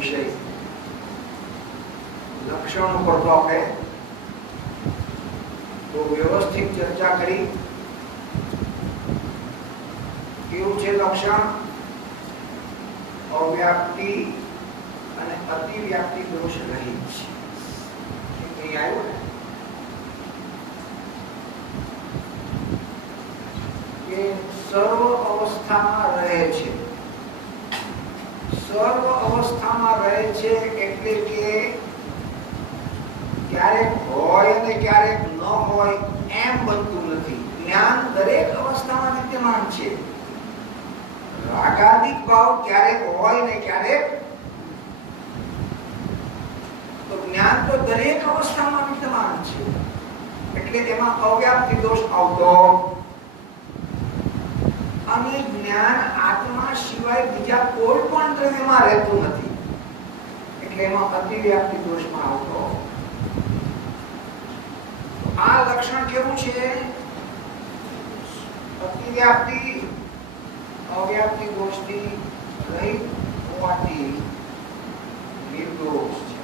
વિષય લક્ષણો પર તો આપણે તો વ્યવસ્થિત ચર્ચા કરી. કેવું છે લક્ષણ? અવ્યાપ્તિ અને અતિવ્યાપ્તિ દોષ રહિત છે. અહીં આવ્યું ને કે સર્વ અવસ્થામાં રહે છે. સર્વ અવસ્થામાં રહે છે એટલે કે ક્યારેક હોય અને ક્યારેક ન હોય એમ બનતું નથી. જ્ઞાન દરેક અવસ્થામાં વિદ્યમાન છે. રાગાદિક ભાવ ક્યારેક હોય ને ક્યારેક, તો જ્ઞાન તો દરેક અવસ્થામાં વિદ્યમાન છે એટલે તેમાં અવ્યાપ્તિ દોષ આવતો. અને જ્ઞાન આત્મા સિવાય બીજા કોઈ પણ દ્રવ્યમાં રહેતું નથી એટલે એમાં અતિવ્યાપ્તિ દોષમાં આવતો. આ લક્ષણ કેવું છે? અતિવ્યાપ્તિ અવ્યાપ્તિ દોષથી રહિત હોવાથી નિર્દોષ છે.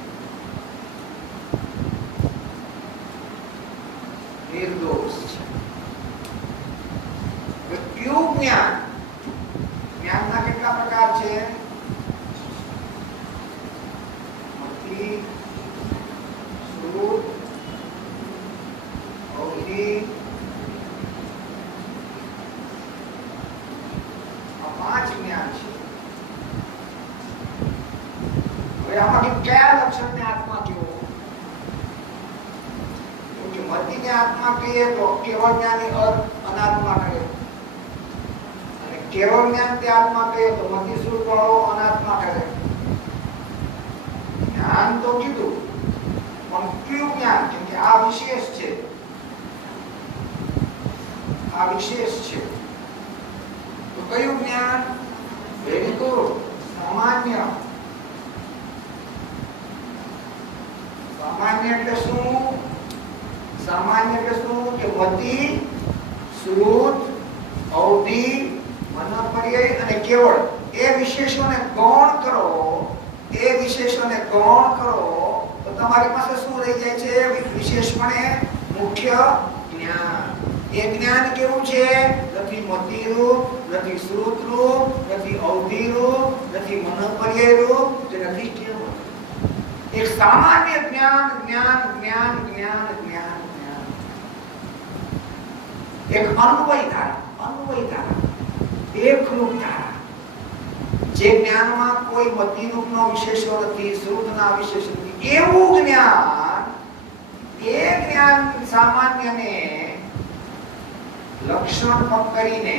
નિર્દોષ છે. કેવું જ્ઞાન? જ્ઞાનના કેટલા પ્રકાર છે? મતિ, શ્રુત, અવધિ, આ પાંચ જ્ઞાન છે. હવે આમાંથી કયા લક્ષણને આત્મા કહેવો? મતિને આત્મા કહીએ તો કેવળ જ્ઞાની અનાત્મા કહે, અને કેવળ જ્ઞાન તે આત્મા કહીએ તો મતિ શ્રુત વાળો અનાત્મા કહે. જ્ઞાન તો કીધું, પણ કયું જ્ઞાન? કેમ કે આ વિશેષ છે. આ વિશેષ છે તો કયું જ્ઞાન? Very good. સામાન્ય. સામાન્ય એટલે શું? સામાન્ય એટલે શું? કે મતિ, શ્રુત, અવધિ, મનોપર્યય અને કેવળ એ વિશેષોને ગૌણ કરો. એ વિશેષોને ગૌણ કરો તો તમારી પાસે શું રહી જાય છે? વિશેષપણે મુખ્ય જ્ઞાન. એ જ્ઞાન કેવું છે? નથી મતિ રૂપ, નથી શ્રુત રૂપ, નથી અવધિ રૂપ, નથી મનોપર્યય રૂપ, કે નથી કેવળ. એક સામાન્ય જ્ઞાન. જ્ઞાન જ્ઞાન જ્ઞાન જ્ઞાન જ્ઞાન. એક અન્વય ધારા. અન્વય ધારા, એકરૂપ ધારા. જે જ્ઞાનમાં કોઈ મતિ રૂપનો વિશેષો નથી, શ્રુતના વિશેષ નથી, એવું જ્ઞાન. એ જ્ઞાન સામાન્યને લક્ષણ પકડીને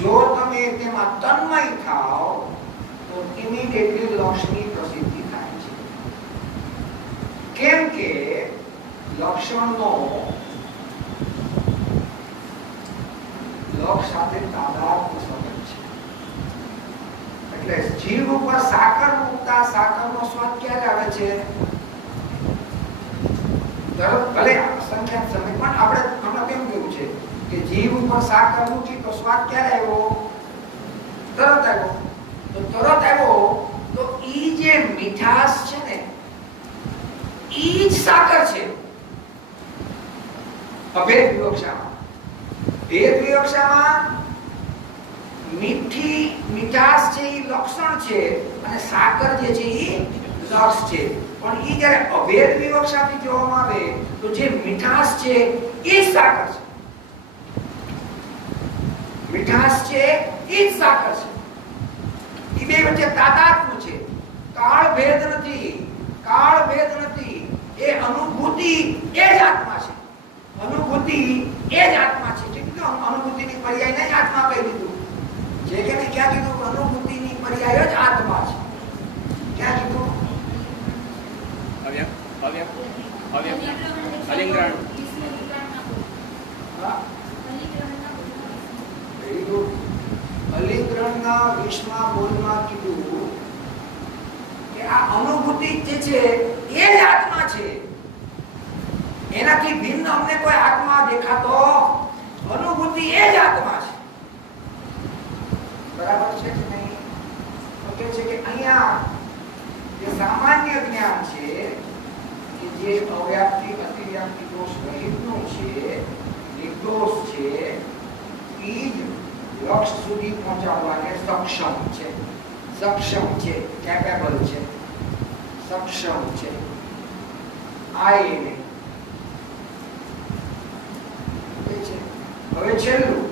જો તમે તેમાં તન્મય થાઓ તો ઇમિડિયેટલી લક્ષણની પ્રસિદ્ધિ થાય છે. કેમ કે લક્ષણનો લક્ષ સાથે તાદાત્મ્ય સંબંધ છે. એટલે જીભ ઉપર સાકર મૂકતા સાકરનો સ્વાદ ક્યારે આવે છે? ભલે સંખ્યાત સમય, પણ આપણે હમણાં કેમ કેવું છે કે જીભ ઉપર સાકર મૂકી તો સ્વાદ ક્યારે આવ્યો? તરત આવ્યો. તો તરત આવ્યો તો ઈ જે મીઠાશ છે ને, ઈ જ સાકર છે. અભેદ વિવક્ષામાં, ભેદ વિવક્ષામાં મીઠાશ છે ઈ લક્ષણ છે અને સાકર જે છે ઈ લક્ષ છે. પણ ઈ જ્યારે અભેદ વિવક્ષાથી જોવામાં આવે તો જે મીઠાશ છે એ જ સાકર છે. મીઠાશ છે એ જ સાકર છે. ઈ બે વચ્ચે તાદાત્મ્ય છે. કાળ ભેદ નથી. કાળ ભેદ નથી. એ અનુભૂતિ એ જ આત્મા છે. અનુભૂતિ એ જ આત્મા છે. અનુભૂતિની પર્યાય ને આત્મા કહી દીધું. જે કે ને ક્યાં કીધું? અનુભૂતિની પર્યાય જ આત્મા છે. ક્યાં કીધું? અલિગ્રહણના 20મા બોલમાં કીધું કે આ અનુભૂતિ જે છે એ જ આત્મા છે. એનાથી ભિન્ન અમને કોઈ આત્મા દેખાતો અનુભૂતિ એ જ આત્મા છે. બરાબર છે કે નહીં? તો કે છે કે અહીંયા જે સામાન્ય જ્ઞાન છે કે જે અવ્યાપ્તિ અતિવ્યાપ્તિ દોષ રહિતનું છે, નિર્દોષ છે, એ જ લક્ષ્ય સુધી પહોંચાડવાને સક્ષમ છે, કેપેબલ છે, સક્ષમ છે. હવે છેલ્લું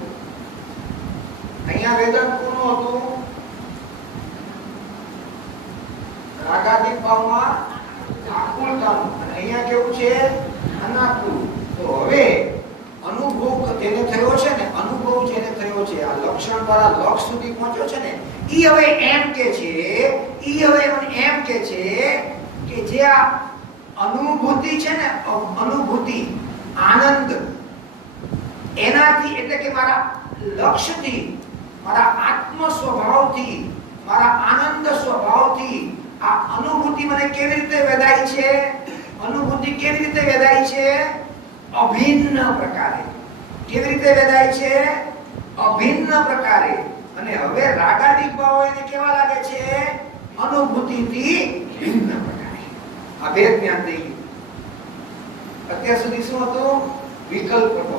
અહીંયા વેદન કોનું હતું? રાગાદિક ભાવમાં આકુલતાનું, અને અહીંયા કેવું છે? અનાકુલ. તો હવે અનુભવ જેને થયો છે ને, અનુભવ જેને થયો છે, આ લક્ષણ દ્વારા લક્ષ સુધી પહોંચ્યો છે ને, ઈ હવે એમ કે છે કે જે આ અનુભૂતિ છે ને, અનુભૂતિ આનંદ એનાથી, એટલે કે મારા લક્ષ્યથી, મારા આત્મ સ્વભાવથી, મારા આનંદ સ્વભાવથી આ અનુભૂતિ મને કેવી રીતે વેદાય છે? અનુભૂતિ કેવી રીતે વેદાય છે? અભિન્ન પ્રકારે. કેવી રીતે વેદાય છે? અભિન્ન પ્રકારે. અને હવે રાગાદિક ભાવો એને કેવા લાગે છે? અનુભૂતિથી ભિન્ન પ્રકારે. આ બે જ્ઞાન થઈ ગયું. અત્યાર સુધી શું હતું? વિકલ્પ હતો,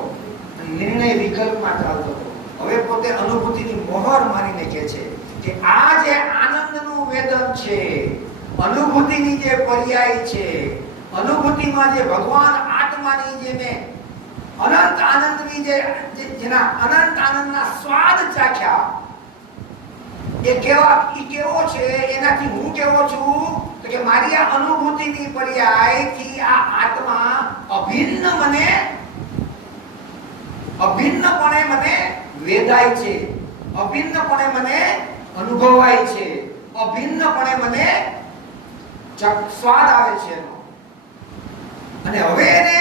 નિર્ણય વિકલ્પમાં ચાલતો હતો. હવે પોતે અનુભૂતિની મોહર મારીને કહે છે કે આ જે આનંદનું વેદન છે, અનુભૂતિની જે પર્યાય છે, અનુભૂતિમાં જે ભગવાન આત્માની જે મેં અનંત આનંદની જેના અનંત આનંદના સ્વાદ ચાખ્યા, એ કેવો છે? એનાથી હું કેવો છું? તો કે મારી આ અનુભૂતિની પર્યાયથી આ આત્મા અભિન્નપણે મને વેદાય છે, અભિન્નપણે મને અનુભવાય છે, અભિન્નપણે મને સ્વાદ આવે છે. અને હવે એને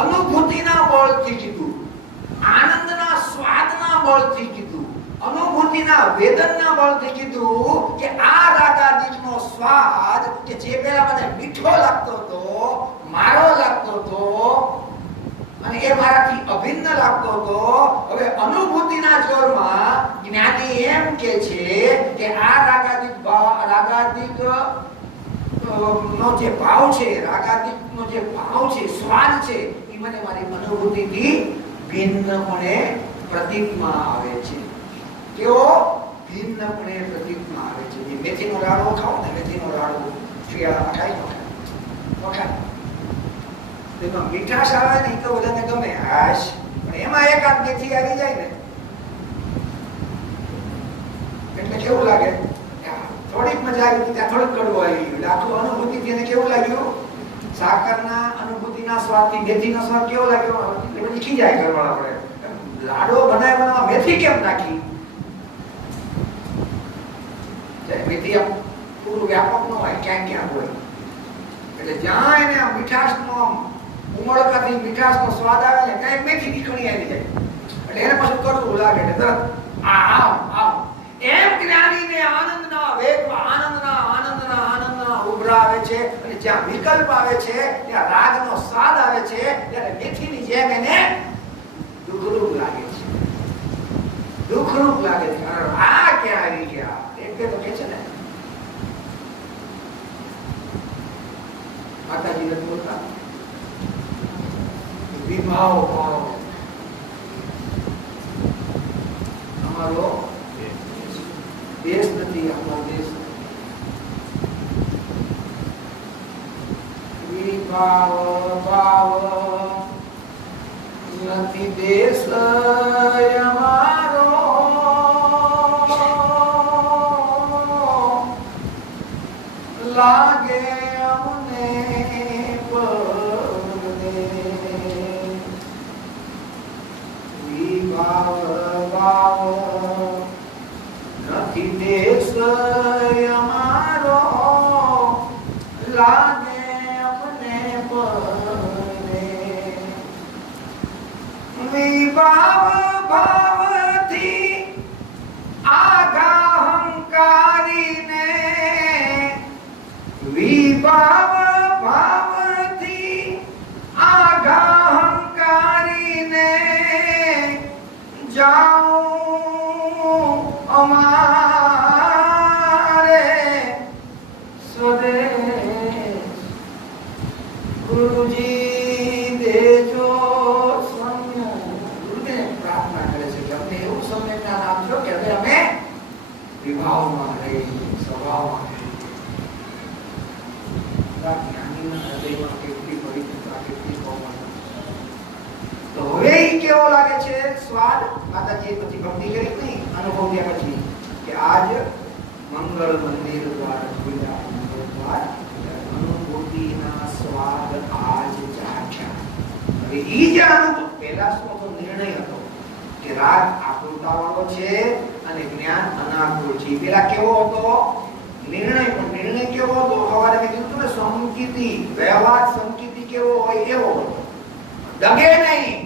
અનુભૂતિના બળથી કીધું, આનંદના સ્વાદના બળથી કીધું, અનુભૂતિના વેદનના બળથી કીધું કે આ રાગાદિકનો સ્વાદ કે જે પહેલા મને મીઠો લાગતો હતો, મારો લાગતો હતો, અને એ મારાથી અભિન્ન લાગતો હતો, હવે અનુભૂતિના જોરમાં જ્ઞાની એમ કે છે કે આ રાગાદિક નો જે ભાવ છે, રાગાદિકનો જે ભાવ છે, સ્વાદ છે, એ મને મારી અનુભૂતિથી ભિન્નપણે પ્રતીતમાં આવે છે. કેવો? ભિન્નપણે પ્રતીતમાં આવે છે. જે મેથીનો રાડો ખાઓ ને, મેથીનો રાડો શિયાળામાં ખાઈ વખાય, તેમાં મીઠાશ આવે ને, તો બધાને ગમે, હાશ, પણ એમાં એકાદ મેથી આવી જાય ને એટલે કેવું લાગે? થોડીક મજા આવી, ત્યાં થોડુંક કડવું આવી ગયું. આખું અનુભૂતિ તેને કેવું લાગ્યું? સાકરના અનુભૂતિના સ્વાદથી મેથીનો સ્વાદ કેવો લાગ્યો? એટલે પછી ખીજાય ઘરવાળા આપણે, લાડો બનાવવામાં મેથી કેમ નાખી? મેથી પૂરું વ્યાપક ન હોય, ક્યાંક ક્યાંક હોય. એટલે જ્યાં એને આ મીઠાશનો ઉમળકાથી મીઠાશનો સ્વાદ આવે ને, ત્યાં મેથી નીકળી આવી જાય, એટલે એને પાછું કડવું લાગે ને તરત આમ એમ જ્ઞાનીને આનંદના ઉભરા આવે છે. અને જ્યાં વિકલ્પ આવે છે, ત્યાં રાગનો સ્વાદ આવે છે, ત્યારે મેથીની જેમ એને દુઃખરૂપ લાગે છે, દુઃખરૂપ લાગે છે. આ ક્યાં આવી ગયા? એટલે તો કે છે ને, માતાજી ને બોલતા વિભાવ ભાવ અમારો દેશ નથી, આપણો દેશ વિભાવ ભાવ નથી, દેશ અમારો લાગે અમને વિભાવ ભાવ નથી, દેશ અમારો લાગે અમને પરે. વિભાવ ભાવથી આઘા હંકારીને, વિભાવ ભાવથી આઘા હંકારીને જાઉં અમારા સ્વભાવમાં રહે, સ્વભાવમાં રહે. જ્ઞાનીના હૃદયમાં કેટલી પવિત્રતા, કેટલી કોમળતા. તો હવે ઈ કેવો લાગે છે સ્વાદ? માતાજીએ પછી ભક્તિ કરી નહીં, અનુભવ થયા પછી કે આજ મંગળ મંદિર દ્વાર ખુલ્યા, મંગળ દ્વાર અનુભૂતિના સ્વાદ આજ ચાખ્યા. હવે ઈ જે અનુભવ, પહેલા શું હતો? નિર્ણય હતો કે રાગ આકૃતાવાળો છે અને જ્ઞાન અનાકૃત છે. પેલા કેવો હતો? નિર્ણય. પણ નિર્ણય કેવો હતો? હવારે મેં કીધું ને, સંકિતિ, વ્યવહાર સંકિતિ કેવો હોય એવો હતો. ડગે નહીં,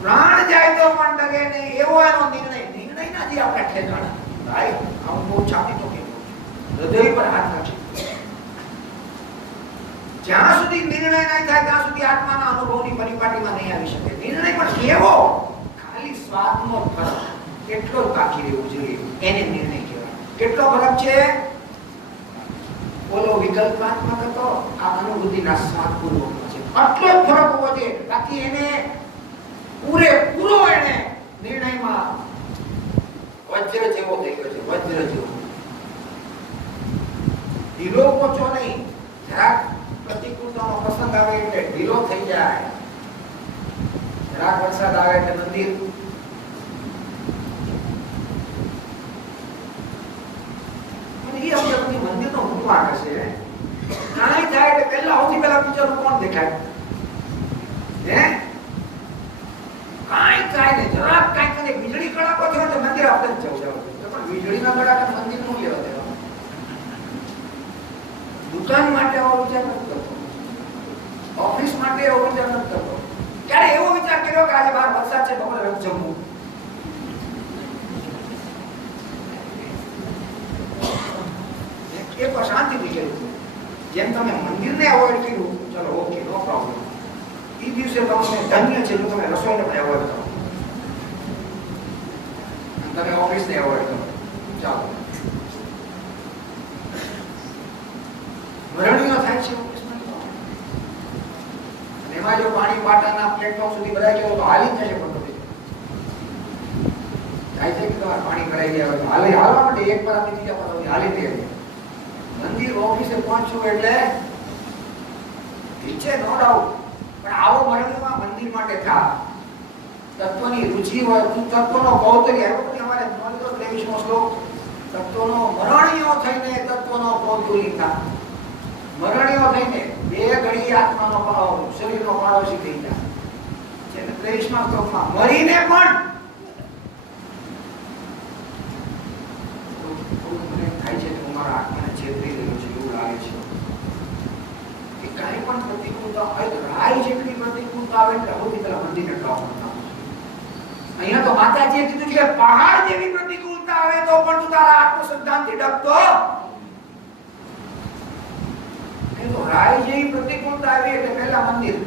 પ્રાણ જાય તો પણ ડગે નહીં, એવો એનો નિર્ણય. નિર્ણય ના જે આપણે ઠેકાણા. ભાઈ આમ બહુ છાતી તો કેવું હૃદય પર હાથ રાખે. જ્યાં સુધી નિર્ણય નહીં થાય ત્યાં સુધી આત્માના અનુભવની પરિપાટીમાં નહીં આવી શકે. નિર્ણય પણ કેવો? ખાલી સ્વાદનો ફરક કેટલો બાકી રહેવું જોઈએ, એને નિર્ણય કહેવાય. કેટલો ફરક છે? બોલો વિકલ્પાત્મક હતો, આ અનુભૂતિના સ્વાદપૂર્વકનો છે. આટલો જ ફરક હોવો જોઈએ. બાકી એને પૂરેપૂરો એને નિર્ણયમાં વજ્ર જેવો થઈ ગયો છે, વજ્ર જેવો. ઢીલો પોચો નહીં, જરાક પ્રતિકૂળતાનો પ્રસંગ આવે એટલે ઢીલો થઈ જાય. જરાક વરસાદ આવે એટલે મંદિર મંદિરનો હુકમાર હશે. કાંઈ થાય એટલે પહેલા સૌથી પહેલા પિક્ચર કોણ દેખાય? હે? કાંઈ થાય ને જરાક કાંઈ કરે, વીજળી કડાકો થયો તો મંદિર આપણે જ જવું. પણ વીજળીના કડાકા મંદિર નું લેવા દેવા. દુકાન માટે આવો વિચાર નથી કરતો, ઓફિસ માટે એવો વિચાર નથી કરતો. ક્યારે એવો વિચાર કર્યો કે આજે બહાર વરસાદ છે, બપોરે રસ જમવું? એ પણ શાંતિથી કર્યું. જેમ તમે મંદિરને અવોઇડ કર્યું, ચલો ઓકે, નો પ્રોબ્લેમ. એ દિવસે તમને ધન્ય છે જો તમે રસોઈને પણ એવોઇડ કરો, તમે ઓફિસને એવોઇડ કરો. ચાલો, મરણીઓ થાય છે ઓફિસમાં. અને એમાં જો પાણી પાટાના પ્લેટફોર્મ સુધી બધા કેવો તો હાલી જ જશે. પણ જાય છે કે તમારે પાણી ભરાઈ ગયા હોય હાલે હાલવા માટે એક પર આપી બીજા પર હાલી દે. મંદિર ઓફિસે પહોંચવું એટલે ઠીક છે, નો ડાઉટ. પણ આવો મરણીમાં મંદિર માટે થા. તત્વની રુચિ હોય, તત્વનો કૌતલ્ય. એવો બધી અમારે 23મો શ્લોક, તત્વનો મરણીઓ થઈને તત્વનો કૌતલ્ય થા. મરણીઓ થઈને બે ઘડી આત્માનો શરીરનો પાડોશી થઈ જાય. જેને 23મા શ્લોકમાં મરીને પણ મને થાય છે કે મારા આત્માને છેતરી રહ્યો છે એવું લાગે છે. કે કાંઈ પણ પ્રતિકૂળતા હોય તો રાય જેટલી પ્રતિકૂળતા આવે એટલે સૌથી પહેલા મંદિરને ડ્રોપ કરતા. અહીંયા તો માતાજીએ કીધું છે કે પહાડ જેવી પ્રતિકૂળતા આવે તો પણ તું તારા આત્મસંતાનથી ડરતો. તો રાય જેવી પ્રતિકૂળતા આવી એટલે પહેલા મંદિર.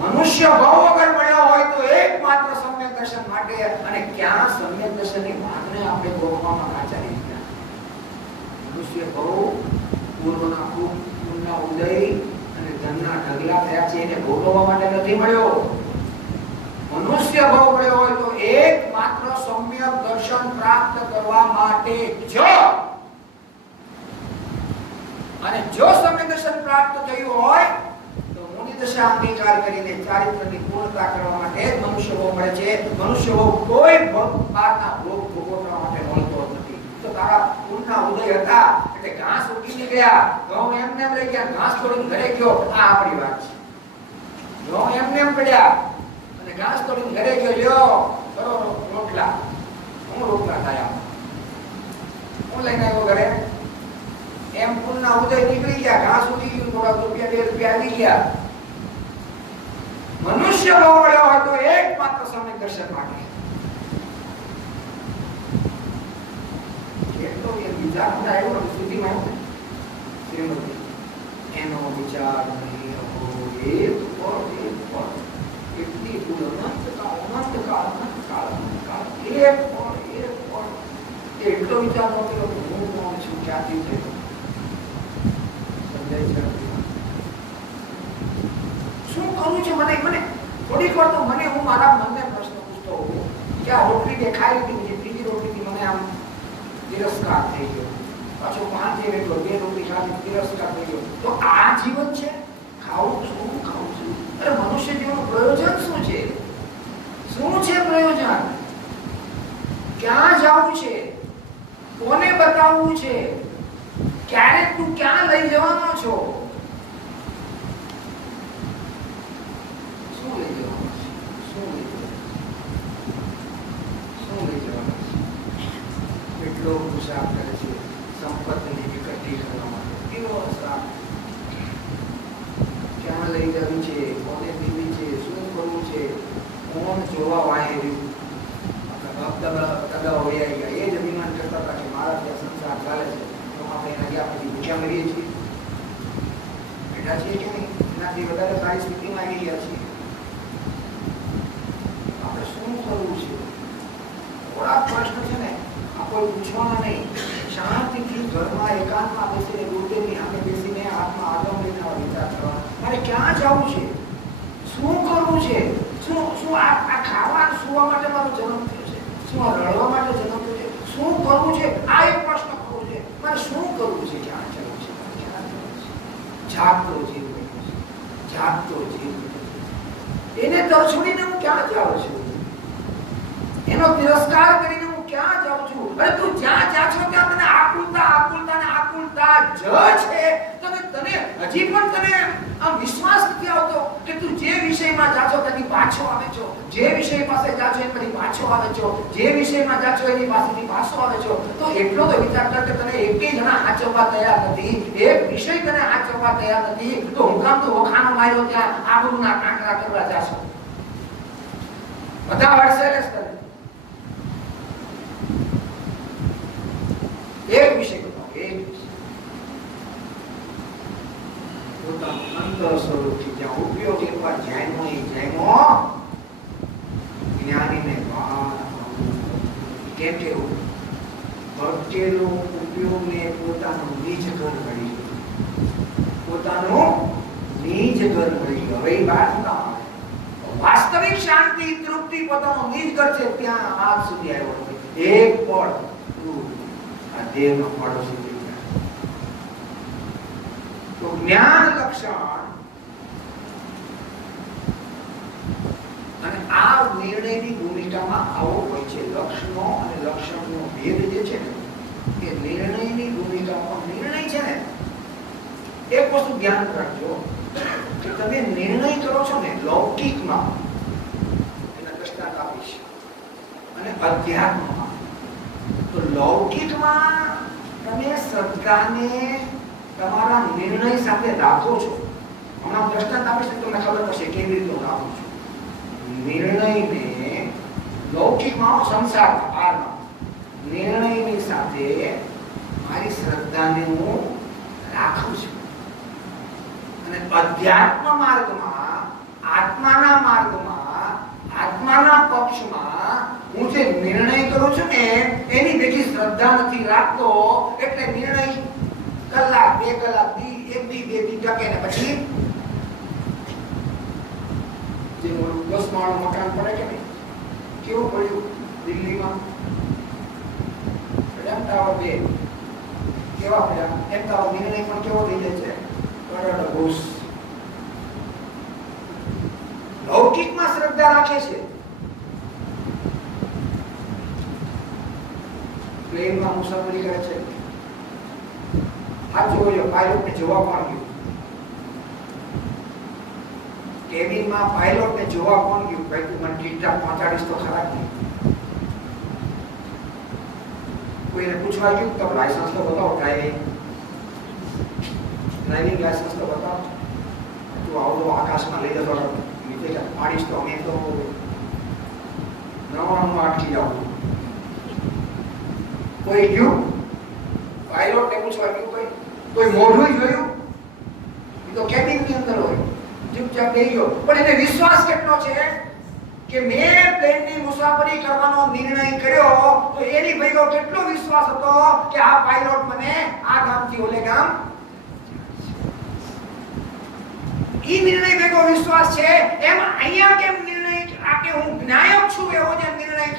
મનુષ્ય ભાવ અગર મળ્યો હોય તો એકમાત્ર સમ્યક દર્શન માટે. અને ક્યાં સમ્યક દર્શનની માગને આપણે ગોખવામાં કાચા રહી ગયા. મનુષ્ય ભાવ પૂર્વના પુણ્યના ઉદય અને ધનના ઢગલા થયા છે, એને ભોગવવા માટે નથી મળ્યો. મનુષ્ય ભાવ મળ્યો હોય તો એકમાત્ર સમ્યક દર્શન પ્રાપ્ત કરવા માટે જ. અને જો સમ્યક દર્શન પ્રાપ્ત થયું હોય તો મુનિ દશા અંગીકાર કરીને ચારિત્રની પૂર્ણતા કરવા માટે જ મનુષ્ય ભાવ મળે છે. મનુષ્ય ભાવ કોઈ બહારના ભોગ ભોગવવા માટે મળતો નથી. તો તારા પૂર્ણના ઉદય હતા એટલે ઘાસ ઉગી નીકળ્યા, ઘઉં એમને એમ રહી ગયા, ઘાસ તોડીને ઘરે ગયો. આ આપણી વાત છે. ઘઉં એમને એમ પડ્યા અને ઘાસ તોડીને ઘરે ગયો, લ્યો કરો રોટલા. હું રોટલા ખાયા, હું લઈને આવ્યો ઘરે. એમ પૂર્ણના ઉદય નીકળી ગયા, ઘાસ ઉગી ગયું, થોડા રૂપિયા 2 રૂપિયા આવી ગયા. મનુષ્ય ભાવ મળ્યો હોય તો એકમાત્ર સમ્યક દર્શન માટે. એટલો એ વિચાર આવ્યો સુધીમાં શ્રીમતી એનો વિચાર નહીં હતો. એક પર એટલી ભૂલ અનંત કાળ એક પર એટલો વિચાર નહોતો હું કોણ છું, ક્યાંથી થયો. સમજાય છે શું કરું છે? મને થોડીક થોડીક વાર તો મને હું મારા મનને પ્રશ્ન પૂછતો હોઉં કે આ રોટલી દેખાઈ હતી, ત્રીજી રોટલીથી મને આમ તિરસ્કાર થઈ ગયો, પાછો 5 એટલો 2 રોટલી ખાધી તિરસ્કાર થઈ ગયો. તો આ જીવન છે? ખાવું છું. અરે મનુષ્ય જીવનનું પ્રયોજન શું છે? શું છે પ્રયોજન? ક્યાં જવું છે? કોને બતાવવું છે? ક્યારે તું ક્યાં લઈ જવાનો છો? શું લઈ જવાનો છે? કેટલો પુરુષાર્થ કરે છે સંપત્તિની એકઠી કરવા માટે. કેવો શ્રાપ! ક્યાં લઈ જવી છે? કોને પીવી છે? શું કરવું છે? કોણ જોવા વાહે રહ્યું? તગાઓ વૈયા ગયા. એ જ અભિમાન કરતા હતા કે મારા ત્યાં સંસાર ચાલે છે, તો આપણે એના ગયા પછી ભૂખ્યા મરીએ છીએ, બેઠા છીએ કે નહીં? એનાથી વધારે સારી સ્થિતિમાં આવી ગયા છીએ. આપણે શું કરવું છે? થોડા પ્રશ્ન છે ને આ કોઈ પૂછવાના નહીં. શાંતિથી ઘરમાં એકાંતમાં બેસીને ગુરુદેવની સામે બેસીને હાથમાં આગળ લઈને વિચાર કરવા, મારે ક્યાં જવું છે? શું કરવું છે? શું આ ખાવા સુવા માટે મારો જન્મ થયો છે? શું આ રડવા માટે જન્મ થયો છે? શું કરવું છે? આ એક પ્રશ્ન કરવો છે. મારે શું કરવું છે? ક્યાં જવું છે? જાગતો જીવ એને તરછોડીને હું ક્યાં જાઉં છું? એનો તિરસ્કાર કરીને હું ક્યાં જાઉં છું? અરે તું જ્યાં જા છો ત્યાં તને આકુલતા જ છે. તને હજી પણ તને આ વિશ્વાસ નથી આવતો કે તું જે વિષયમાં જા છો ત્યાંથી પાછો આવે છો, જે વિષય પાસે જા છો એમાંથી પાછો આવે છો, જે વિષયમાં જા છો એની પાસેથી પાછો આવે છો. તો એટલો તો વિચાર કર કે તને એકેય જણા હાચવવા તૈયાર નથી, એક વિષય તને હાચવવા તૈયાર નથી, તો હું કામ તો વખાનો માર્યો ત્યાં આબરૂના કાંકરા કરવા જાશો? બધા વળશે તને એક વિષય બતાવો, એક પોતાનું અંતર સ્વરૂપથી જ્યાં ઉપયોગ એકવાર જાણ્યો જ્ઞાનીને કેમ કેવું ભટકેલો ઉપયોગને પોતાનું નિજ ઘર મળી ગયું. હવે એ વાત વાસ્તવિક શાંતિ તૃપ્તિ પોતાનું નિજ ઘર છે ત્યાં આજ સુધી આવ્યો નથી. એક પળ આ દેહનો પડોશી થઈ જાય. તો જ્ઞાન લક્ષણ અને આ નિર્ણયની ભૂમિકામાં આવો હોય છે. લક્ષણો અને લક્ષણનો ભેદ જે છે ને એ નિર્ણયની ભૂમિકામાં નિર્ણય છે ને એક વસ્તુ ધ્યાન રાખજો કે તમે નિર્ણય કરો છો ને લૌકિકમાં એના દ્રષ્ટાંત આપીશ અને અધ્યાત્મમાં. તો લૌકિકમાં તમે શ્રદ્ધાને તમારા નિર્ણય સાથે રાખો છો. હમણાં દ્રષ્ટાંત આપીશ તો તમને ખબર પડશે કેવી રીતે રાખું છું. નિર્ણયને લૌકિકમાં સંસારમાં નિર્ણયની સાથે મારી શ્રદ્ધાને હું રાખું છું. અને અધ્યાત્મ માર્ગમાં આત્માના પક્ષમાં હું જે નિર્ણય કરું છું ને એની ભેગી શ્રદ્ધા નથી રાખતો. એટલે નિર્ણય કલાક 2 કલાક દી 1 દી 2 દી ટકે ને પછી જે 10 માળનું મકાન પડે કે નહીં, કેવું પડ્યું દિલ્હીમાં ટાવર 2 કેવા પડ્યા? એમ તારો નિર્ણય પણ કેવો થઈ જાય છે? કરોડો ઘૂસ. લૌકિકમાં શ્રદ્ધા રાખે છે. પ્લેનમાં મુસાફરી કરે છે, હાથ જોયો પાયલોટને જોવા કોણ ગયું? કેબિનમાં પાયલોટને જોવા કોણ ગયું? ભાઈ તું મને ઠીકઠાક પહોંચાડીશ તો ખરા નહીં. કોઈને પૂછવા ગયું તો લાયસન્સ તો બતાવો, ડ્રાઇવિંગ લાયસન્સ તો બતાવો. તું આવડો આકાશમાં લઈ જતો નીચે પાડીશ તો અમે તો નવાનું અટકી જાઉં. કોઈ ગયું પાયલોટને પૂછવા ગયું? કોઈ મોઢું જોયું? એ તો કેબિનની અંદર હોય, ચૂપચાપ બેસી ગયો. પણ એને વિશ્વાસ કેટલો છે કે મેં પ્લેનની મુસાફરી કરવાનો નિર્ણય કર્યો, તો એની ભેગો કેટલો વિશ્વાસ હતો કે આ પાયલોટ મને આ ગામથી ઓલે ગામ. ઈ નિર્ણય ભેગો વિશ્વાસ છે. એમ અહીંયા કેમ નિર્ણય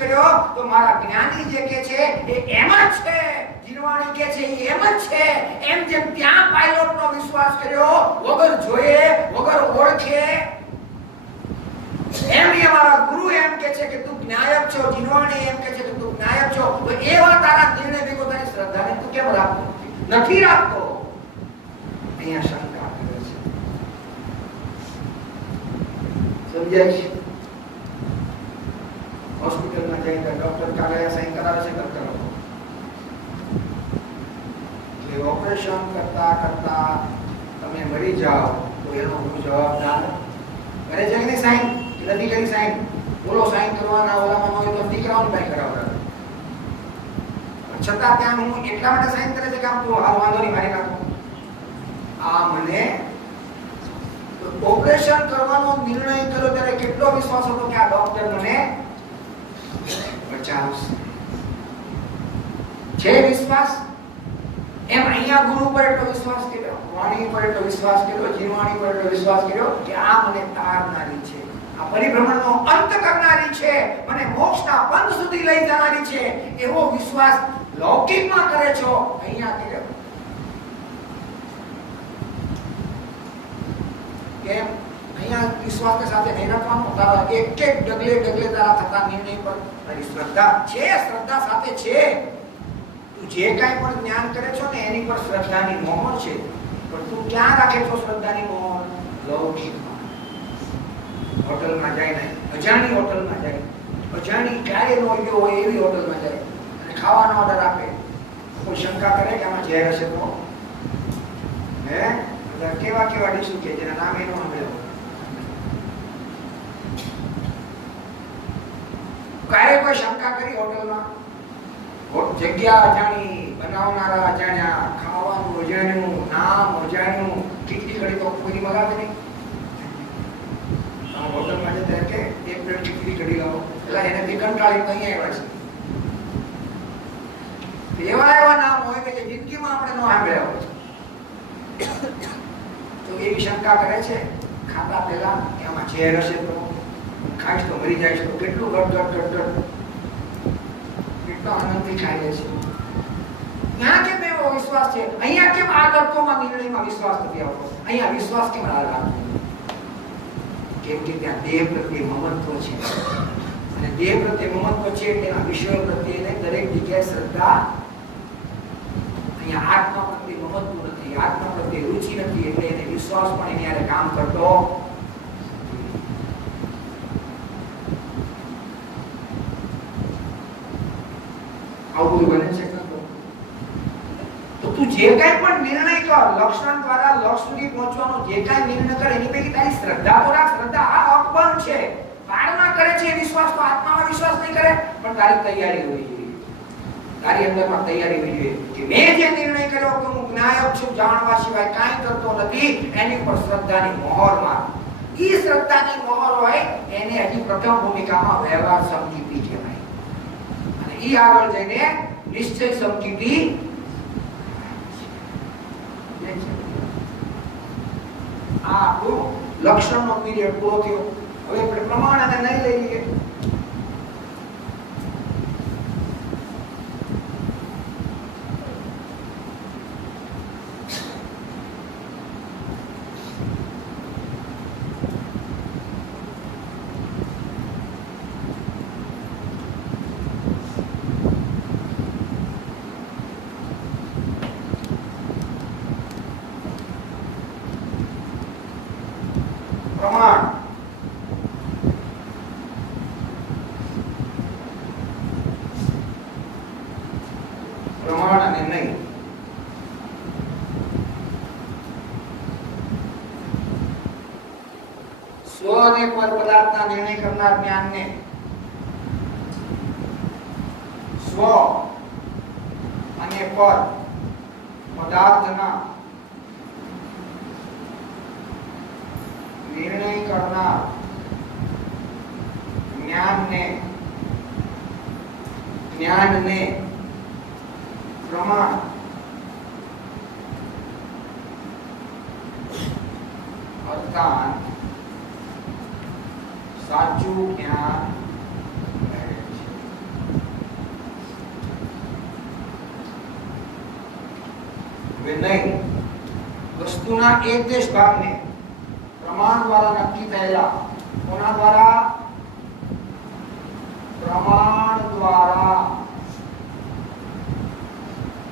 કર્યો તો મારા જ્ઞાની જે કે છે એ એમ જ છે, જીનવાણી કે છે એ એમ જ છે. એમ જેમ ત્યાં પાયલોટનો વિશ્વાસ કર્યો વગર જોઈએ વગર ઓળખે, એમ અમારા ગુરુ એમ કે છે કે તું જ્ઞાયક છો, જીનવાણી એમ કે છે કે તું જ્ઞાયક છો, તો એવા તારા નિર્ણય ભેગો તારી શ્રદ્ધાને તું કેમ રાખતો નથી રાખતો? અહીંયા શંકા કરે છે. સમજાય છે? હોસ્પિટલમાં જઈને ડોક્ટર કાગળિયા સાઈન કરાવે છે ડોક્ટર લોકો કે ઓપરેશન કરતા કરતા તમે મરી જાઓ તો એનો હું જવાબદાર. કરે છે કે નહીં સાઈન? નથી કરી સાઈન? બોલો સાઈન કરવાના ઓલામાં હોય તો દીકરાઓને ભાઈ કરાવડા. છતાં ત્યાં હું એટલા માટે સાઈન કરે છે કે આમ તો હાલ વાંધો નહીં મારી નાખો. આ મને ઓપરેશન કરવાનો નિર્ણય કર્યો ત્યારે કેટલો વિશ્વાસ હતો કે આ ડોક્ટર મને બચાવશે. છે વિશ્વાસ? એમ અહીંયા ગુરુ પર એટલો વિશ્વાસ કર્યો, વાણી પર એટલો વિશ્વાસ કર્યો, જીવવાણી પર એટલો વિશ્વાસ કર્યો કે આ મને તારનારી છે, આ પરિભ્રમણનો અંત કરનારી છે, મને મોક્ષના પંથ સુધી લઈ જનારી છે, એવો વિશ્વાસ લૌકિકમાં કરે છો, અહીંયા કર્યો. કેમ? અહીંયા વિશ્વાસની સાથે નહીં રાખવાનો. તારા એક એક ડગલે ડગલે તારા થતા નિર્ણય પર તારી શ્રદ્ધા છે, શ્રદ્ધા સાથે છે. તું જે કાંઈ પણ જ્ઞાન કરે છો ને એની પર શ્રદ્ધાની મોહર છે, પણ તું ક્યાં રાખે છો શ્રદ્ધાની મોહર? લૌકિકમાં. હોટલમાં જાય ને, અજાણી હોટલમાં જાય, અજાણી ક્યારે નો ગયો હોય એવી હોટલમાં જાય અને ખાવાનો ઓર્ડર આપે. કોઈ શંકા કરે કે આમાં ઝેર હશે તો? હે? કેવા કેવા ડીશો કે જેના નામ એનો સાંભળ્યો. ક્યારે કોઈ શંકા કરી હોટલમાં? જગ્યા અજાણી, બનાવનારા અજાણ્યા, ખાવાનું અજાણ્યું, નામ અજાણ્યું, ખીચડી કઢી તો કોઈ મગાવે નહીં. હોટલમાં જતા કે એક પ્લેટ ખીચડી કઢી લાવો, એટલે એનાથી કંટાળી અહીંયા આવ્યા છે. એવા એવા નામ હોય કે જે જિંદગીમાં આપણે ન સાંભળ્યા હોય. તો એવી શંકા કરે છે ખાતા પહેલા કે આમાં ઝેર હશે તો, ખાઈશ તો મરી જાય તો. કેટલું ગટ કેટલો આનંદથી ખાઈ લે છે. ત્યાં કેમ એવો વિશ્વાસ છે? અહીંયા કેમ આ તત્વમાં નિર્ણયમાં વિશ્વાસ નથી આવતો? અહીંયા વિશ્વાસ કેમ રાખવો? કેમ કે ત્યાં દેહ પ્રત્યે મમત્વ છે, અને દેહ પ્રત્યે મમત્વ છે એટલે આ વિષય પ્રત્યે દરેક જગ્યાએ શ્રદ્ધા. અહીંયા આત્મા પ્રત્યે મમત્વ નથી, આત્મા પ્રત્યે રુચિ નથી, એટલે એને વિશ્વાસ પણ એની હારે કામ કરતો. આવું બને છે. તો તું જે કાંઈ પણ નિર્ણય કર, લક્ષણ દ્વારા લક્ષ્ય સુધી પહોંચવાનો જે કાંઈ નિર્ણય કર, એની પૈકી તારી શ્રદ્ધા તો રાખ. શ્રદ્ધા આ અકબંધ છે. પારમાં કરે છે વિશ્વાસ, તો આત્મામાં વિશ્વાસ નહીં કરે. પણ તારી તૈયારી હોવી જોઈએ, તારી અંદરમાં તૈયારી હોવી જોઈએ કે મેં જે નિર્ણય કર્યો કે હું જ્ઞાયક છું, જાણવા સિવાય કાંઈ કરતો નથી, એની પર શ્રદ્ધાની મોહર માર. ઈ શ્રદ્ધાની મોહર હોય એને હજી પ્રથમ ભૂમિકામાં વ્યવહાર સમજૂતી કહેવાય, અને ઈ આગળ જઈને નિશ્ચય સમજૂતી. આ આપણું લક્ષણનો પીરિયડ પૂરો થયો. હવે આપણે પ્રમાણ અને નહીં લઈ લઈએ. પ્રમાણ અને નહીં. સ્વ અને પર પદાર્થના નિર્ણય કરનાર જ્ઞાનને સ્વ અને પર પદાર્થના નિર્ણય કરનાર જ્ઞાનને પ્રમાણ અર્થાત સાચું જ્ઞાન કહે છે. હવે નહીં વસ્તુના એક ભાગને પ્રમાણ દ્વારા નક્કી થયેલા કોના દ્વારા પ્રમાણ દ્વારા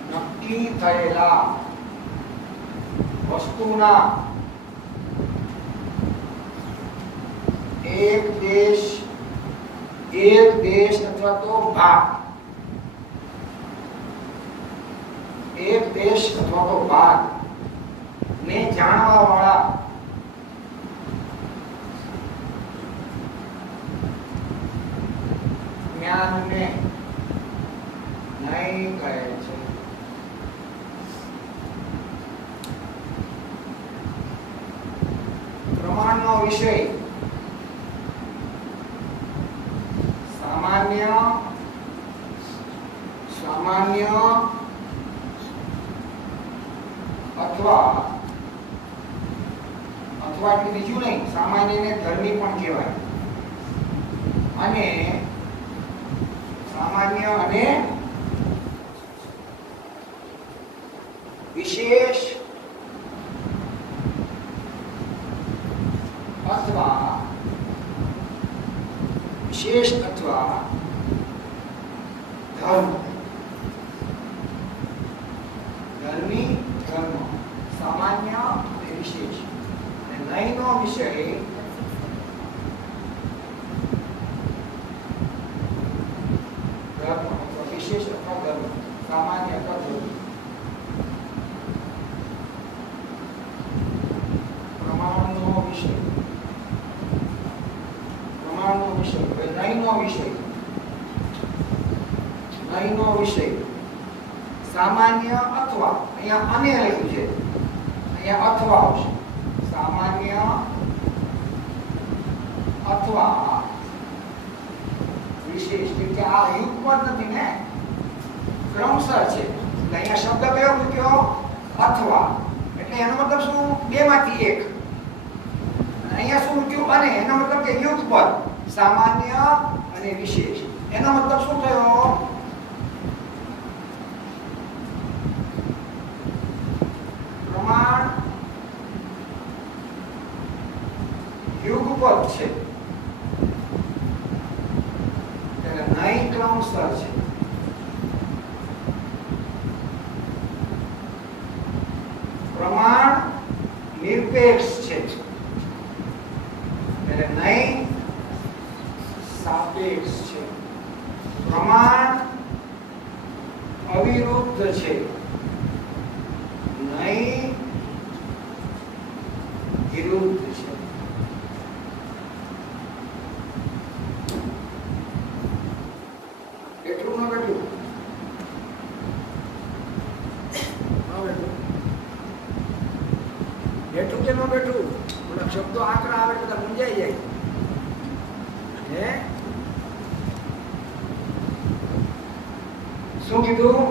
નક્કી થયેલા વસ્તુના એક દેશ અથવા તો ભાગ એક દેશ અથવા તો ભાગ ને જાણવા વાળા જ્ઞાનને નય કહે છે. પ્રમાણનો વિષય સામાન્ય અથવા એટલે બીજું નહીં, સામાન્યને ધર્મી પણ કહેવાય અને સામાન્ય અને વિશેષ અથવા ધર્મ ધર્મી ધર્મ સામાન્ય અને વિશેષ. નયનો વિષય ધર્મ અથવા વિશેષ અથવા ધર્મ સામાન્ય અથવા ધર્મ. પ્રમાણનો વિષય નયનો વિષય સામાન્ય અથવા અહીંયા અને લખ્યું છે, અહીંયા અથવા આવશે. સામાન્ય અથવા વિશેષ કે આ યુગપદ નથી ને, ક્રમશઃ છે. એટલે અહીંયા શબ્દ કયો મૂક્યો? અથવા. એટલે એનો મતલબ શું? બે માંથી એક. અને અહીંયા શું મૂક્યું? અને. એનો મતલબ કે યુગપદ સામાન્ય અને વિશેષ. એનો મતલબ શું થયો? પ્રમાણ યુગપદ છે એટલે નય ક્રમશઃ છે. પ્રમાણ નિરપેક્ષ છે એટલે નય સાપેક્ષ છે. પ્રમાણ અવિરુદ્ધ છે, નય વિરુદ્ધ છે. એટલું ન બેઠું બેઠું કે ન બેઠું? ઓલા શબ્દો આકરા આવે એટલે મૂંઝાઈ જાય. હે શું કીધું?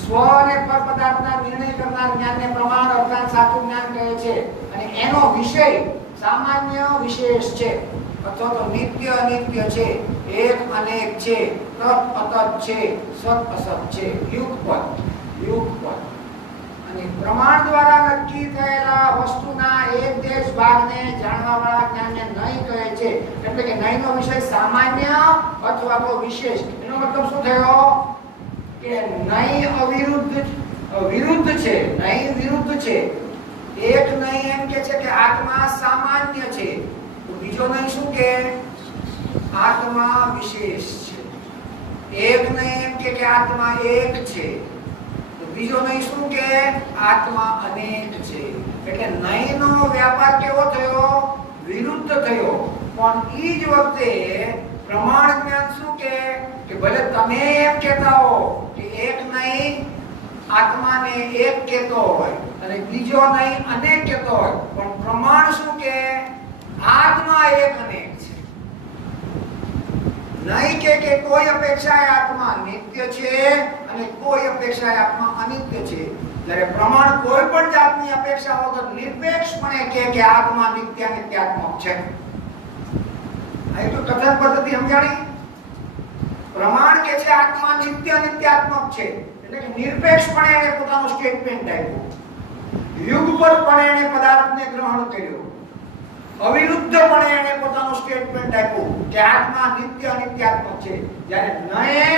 સ્વ અને પર પદાર્થના નિર્ણય કરનાર જ્ઞાનને પ્રમાણ અર્થાત સાચું જ્ઞાન કહે છે. અને એનો વિષય સામાન્ય વિશેષ છે અથવા તો નિત્ય અનિત્ય છે, એક અનેક છે, તત અતત છે, સત અસત છે, યુગપદ. અને પ્રમાણ દ્વારા નક્કી થયેલા વસ્તુના એક દેશ ભાગને જાણવા વાળા જ્ઞાનને નય કહે છે. એટલે કે નયનો વિષય સામાન્ય અથવા તો વિશેષ. એનો મતલબ શું થયો? કે નય વિરુદ્ધ છે, નય વિરુદ્ધ છે. એક નય એમ કે છે કે આત્મા સામાન્ય છે, તો બીજો નય શું કે આત્મા વિશેષ છે. એક નય એમ કે આત્મા એક છે, તો બીજો નય શું કે આત્મા અનેક છે. એટલે નયનો વ્યાપાર કેવો થયો? વિરુદ્ધ થયો. પણ ઈ જ વખતે પ્રમાણ જ્ઞાન શું કે ભલે તમે એમ કહેતા હો કે એક નહીં આત્માને એક કહેતો હોય અને બીજો નહીં અનેક કહેતો હોય, પણ પ્રમાણ શું કે આત્મા એક અનેક છે. નહીં કે કોઈ અપેક્ષાએ આત્મા નિત્ય છે અને કોઈ અપેક્ષાએ આત્મા અનિત્ય છે. જ્યારે પ્રમાણ કોઈ પણ જાતની અપેક્ષા વગર નિરપેક્ષપણે કે આત્મા નિત્ય નિત્યાત્મક છે. આ તો કથન પદ્ધતિ સમજાણી. પ્રમાણ કે છે આત્મા નિત્ય નિત્યાત્મક છે, એટલે કે નિરપેક્ષપણે એને પોતાનું સ્ટેટમેન્ટ આપ્યું, યુગપતપણે એને પદાર્થને ગ્રહણ કર્યો, અવિરુદ્ધપણે એને પોતાનું સ્ટેટમેન્ટ આપ્યું કે આત્મા નિત્ય અનિત્યાત્મક છે. જ્યારે નયે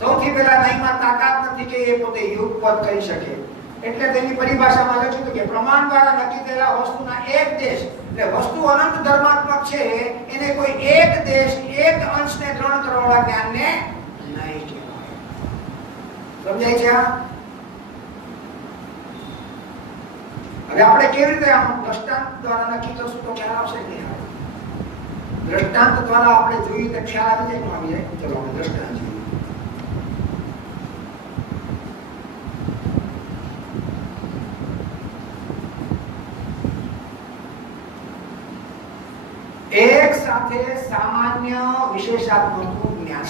સૌથી પહેલા નયમાં તાકાત નથી કે એ પોતે યુગપત કહી શકે, એટલે તેની પરિભાષામાં લખ્યું કે પ્રમાણ દ્વારા નક્કી થયેલા વસ્તુના એક દેશ, એટલે વસ્તુ અનંત ધર્માત્મક છે, એને કોઈ એક દેશ એક અંશને ગ્રહણ કરવાવાળા જ્ઞાનને નહીં કહેવાય. સમજાય છે? હવે આપણે કેવી રીતે આમ દ્રષ્ટાંત દ્વારા નક્કી કરશું તો ખ્યાલ આવશે કે દ્રષ્ટાંત દ્વારા આપણે જોઈએ તો ખ્યાલ આવી જાય કે આવી જાય. ચલો આપણે દ્રષ્ટાંત જોઈએ. એક સાથે સામાન્ય વિશેષાત્મકનું જ્ઞાન,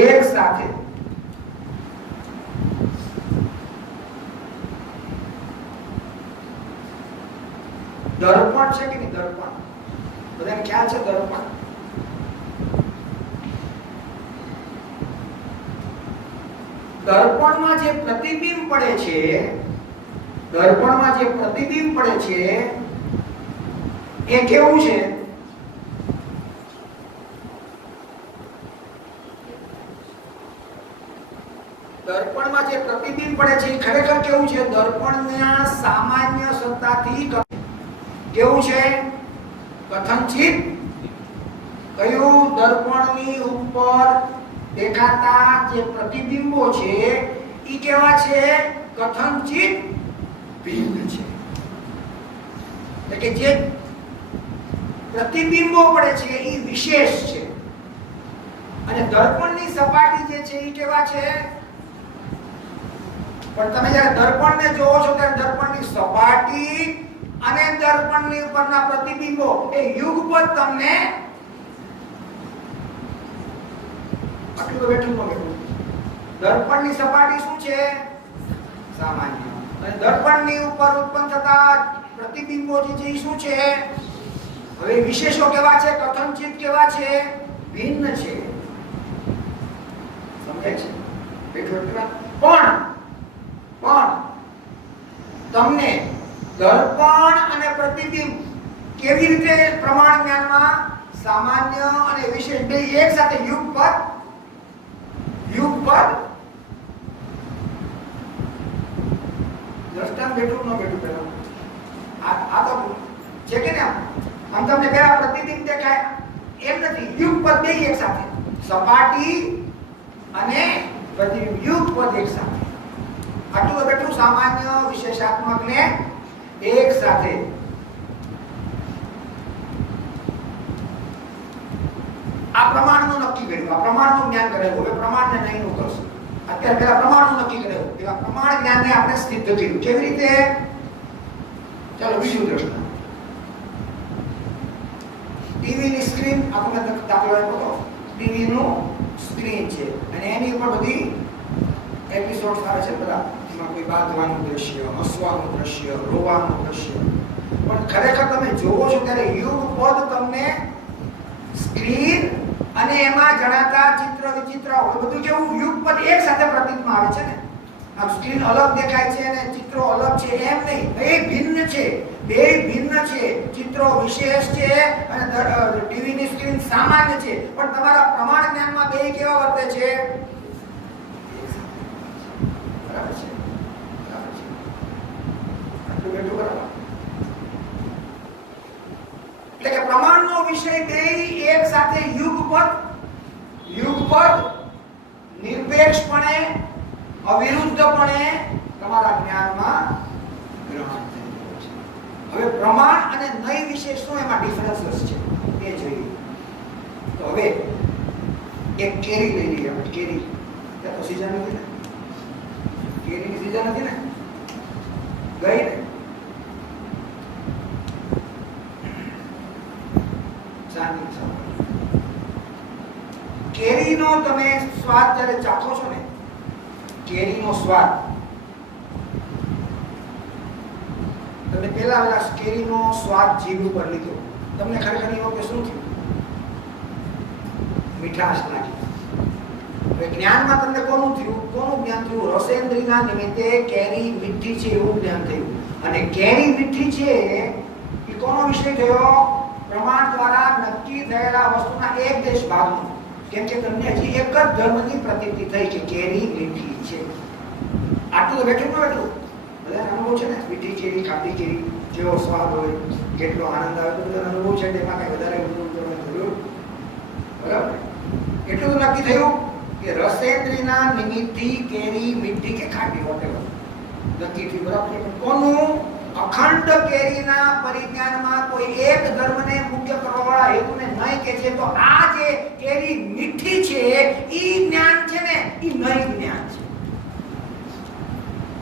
એક સાથે દર્પણ છે કે નહીં? દર્પણ બધાને ખ્યાલ છે? દર્પણ દર્પણમાં જે પ્રતિબિંબ પડે છે, દર્પણમાં જે પ્રતિબિંબ પડે છે એ કેવું છે? દર્પણમાં જે પ્રતિબિંબ પડે છે એ ખરેખર કેવું છે? દર્પણના સામાન્ય સત્તાથી કેવું છે? કથનચિત. કયું? દર્પણની ઉપર દેખાતા જે પ્રતિબિંબો છે એ કેવા છે? કથનચિત ભિન્ન છે. એટલે કે જે પ્રતિબિંબો પડે છે એ વિશેષ છે, અને દર્પણની સપાટી જે છે એ કેવા છે? પણ તમે જ્યારે દર્પણને જોવો છો ત્યારે દર્પણની સપાટી અને દર્પણની ઉપરના પ્રતિબિંબો એ યુગપત તમને આટલું તો બેઠું ન બેઠું. દર્પણની સપાટી શું છે? સામાન્ય. અને દર્પણની ઉપર ઉત્પન્ન થતા પ્રતિબિંબો જે છે એ શું છે? હવે વિશેષો કેવા છે? કથનચિત કેવા છે? ભિન્ન છે. સમજાય છે? પણ તમને દર્પણ અને પ્રતિબિંબ કેવી રીતે પ્રમાણ જ્ઞાનમાં સામાન્ય અને વિશેષ બે એક સાથે યુગપત દ્રષ્ટાંત બેઠું ન બેઠું પેલા આ તો છે કે ને? આમ તમને પેલા પ્રતિબિંબ દેખાય એમ નથી, યુગપત બે એક સાથે, સપાટી અને પ્રતિબિંબ યુગપત એક સાથે. આટલું તો બેઠું સામાન્ય વિશેષાત્મક ને એક સાથે. આ પ્રમાણનું નક્કી કર્યું, આ પ્રમાણનું જ્ઞાન કરેલું. હવે પ્રમાણને નહીં નું કરશું. અત્યારે પેલા પ્રમાણનું નક્કી કરેલું, એવા પ્રમાણ જ્ઞાનને આપણે સિદ્ધ કર્યું. કેવી રીતે? ચાલો બીજું દ્રષ્ટાંત. ટીવી ની સ્ક્રીન, આપણે દાખલો આપ્યો તો ટીવી નું સ્ક્રીન છે અને એની ઉપર બધી એપિસોડ્સ આવે છે બધા. એમાં કોઈ બાંધવાનું દ્રશ્ય, હસવાનું દ્રશ્ય, રોવાનું દ્રશ્ય. પણ ખરેખર તમે જોવો છો ત્યારે યુગપદ તમને સ્ક્રીન અને એમાં જણાતા ચિત્ર વિચિત્ર હોય બધું કેવું યુગપદ એક સાથે પ્રતીતમાં આવે છે ને. આમ સ્ક્રીન અલગ દેખાય છે અને ચિત્રો અલગ છે એમ નહીં, બે ભિન્ન છે. બે ભિન્ન છે, ચિત્રો વિશેષ છે અને ટીવીની સ્ક્રીન સામાન્ય છે. પણ તમારા પ્રમાણ જ્ઞાનમાં બે કેવા વર્તે છે? બરાબર છે? બરાબર છે? આટલું બેઠું બરાબર. એટલે કે પ્રમાણનો વિષય બે એક સાથે યુગપત નિરપેક્ષપણે અવિરુદ્ધપણે તમારા જ્ઞાનમાં ગ્રહણ થઈ રહ્યો છે. હવે પ્રમાણ અને નય વિશે શું એમાં ડિફરન્સીસ છે એ જોઈએ. તો હવે એક કેરી લઈ લઈએ આપણે. કેરી ત્યાં તો સીઝન નથી ને, કેરીની સીઝન નથી ને, ગઈ ને. કેરીનો તમે સ્વાદ જ્યારે ચાખો છો ને, કેરીનો સ્વાદ તમે પેલા કેરીનો સ્વાદ જીભ ઉપર લીધો, તમને ખરેખર એ વખતે શું થયું? મીઠાશ લાગી. જ્ઞાનમાં તમને કોનું જ્ઞાન થયું? રસેન્દ્રિયના નિમિત્તે કેરી મીઠી છે એવું જ્ઞાન થયું. અને કેરી મીઠી છે એ કોનો વિષય થયો? પ્રમાણ દ્વારા નક્કી થયેલા વસ્તુના એક દેશ ભાગનો. કેમ કે તમને હજી એક જ ધર્મની પ્રતીતિ થઈ કે કેરી મીઠી છે. આટલું બેઠું ન બેઠું બધા અનુભવ છે ને, મીઠી કેરી, ખાટી કેરી, કેવો સ્વાદ હોય, કેટલો આનંદ આવે, તો બધા અનુભવ છે. એમાં કઈ વધારે ઉત્પન્ન કરવાની જરૂર બરાબર. એટલું તો નક્કી થયું કે રસેન્દ્રિયના નિમિત્તથી કેરી મીઠી કે ખાટી whatever નક્કી થયું બરાબર. કોનું? અખંડ કેરીના પરિજ્ઞાનમાં કોઈ એક ધર્મને મુખ્ય કરવાવાળા હેતુને નહીં કે છે. તો આ જે કેરી મીઠી છે ઈ જ્ઞાન છે ને, ઈ નહીં જ્ઞાન છે.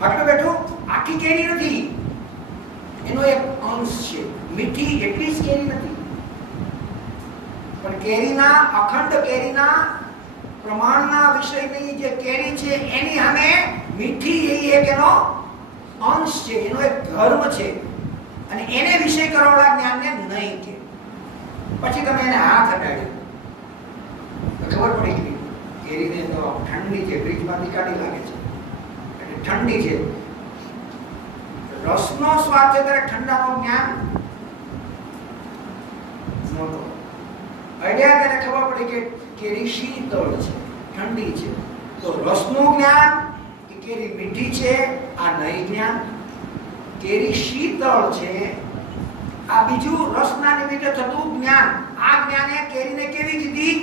આટલું બેઠું આખી કેરી નથી, એનો એક અંશ છે. મીઠી એટલી જ કેરી નથી, પણ કેરીના અખંડ કેરીના પ્રમાણના વિષયની જે કેરી છે એની સામે મીઠી એ એક એનો અંશ છે, એનો એક ધર્મ છે. અને એને વિષય કરવાવાળા જ્ઞાનને નહીં કે. પછી તમે એને હાથ અડાડ્યો તો ખબર પડી ગઈ કેરીને તો ઠંડી છે, ફ્રીજમાંથી કાઢી લાગે છે એટલે ઠંડી છે. રસનો સ્વાદ છે ત્યારે ઠંડાનું જ્ઞાન નહોતો. આઈડિયા ત્યારે ખબર પડી કે કેરી શીતળ છે, ઠંડી છે. તો રસનું જ્ઞાન કે કેરી મીઠી છે આ નહીં જ્ઞાન. કેરી શીતળ છે આ બીજું રસના નિમિત્તે થતું જ્ઞાન. આ જ્ઞાને કેરીને કેવી કીધી?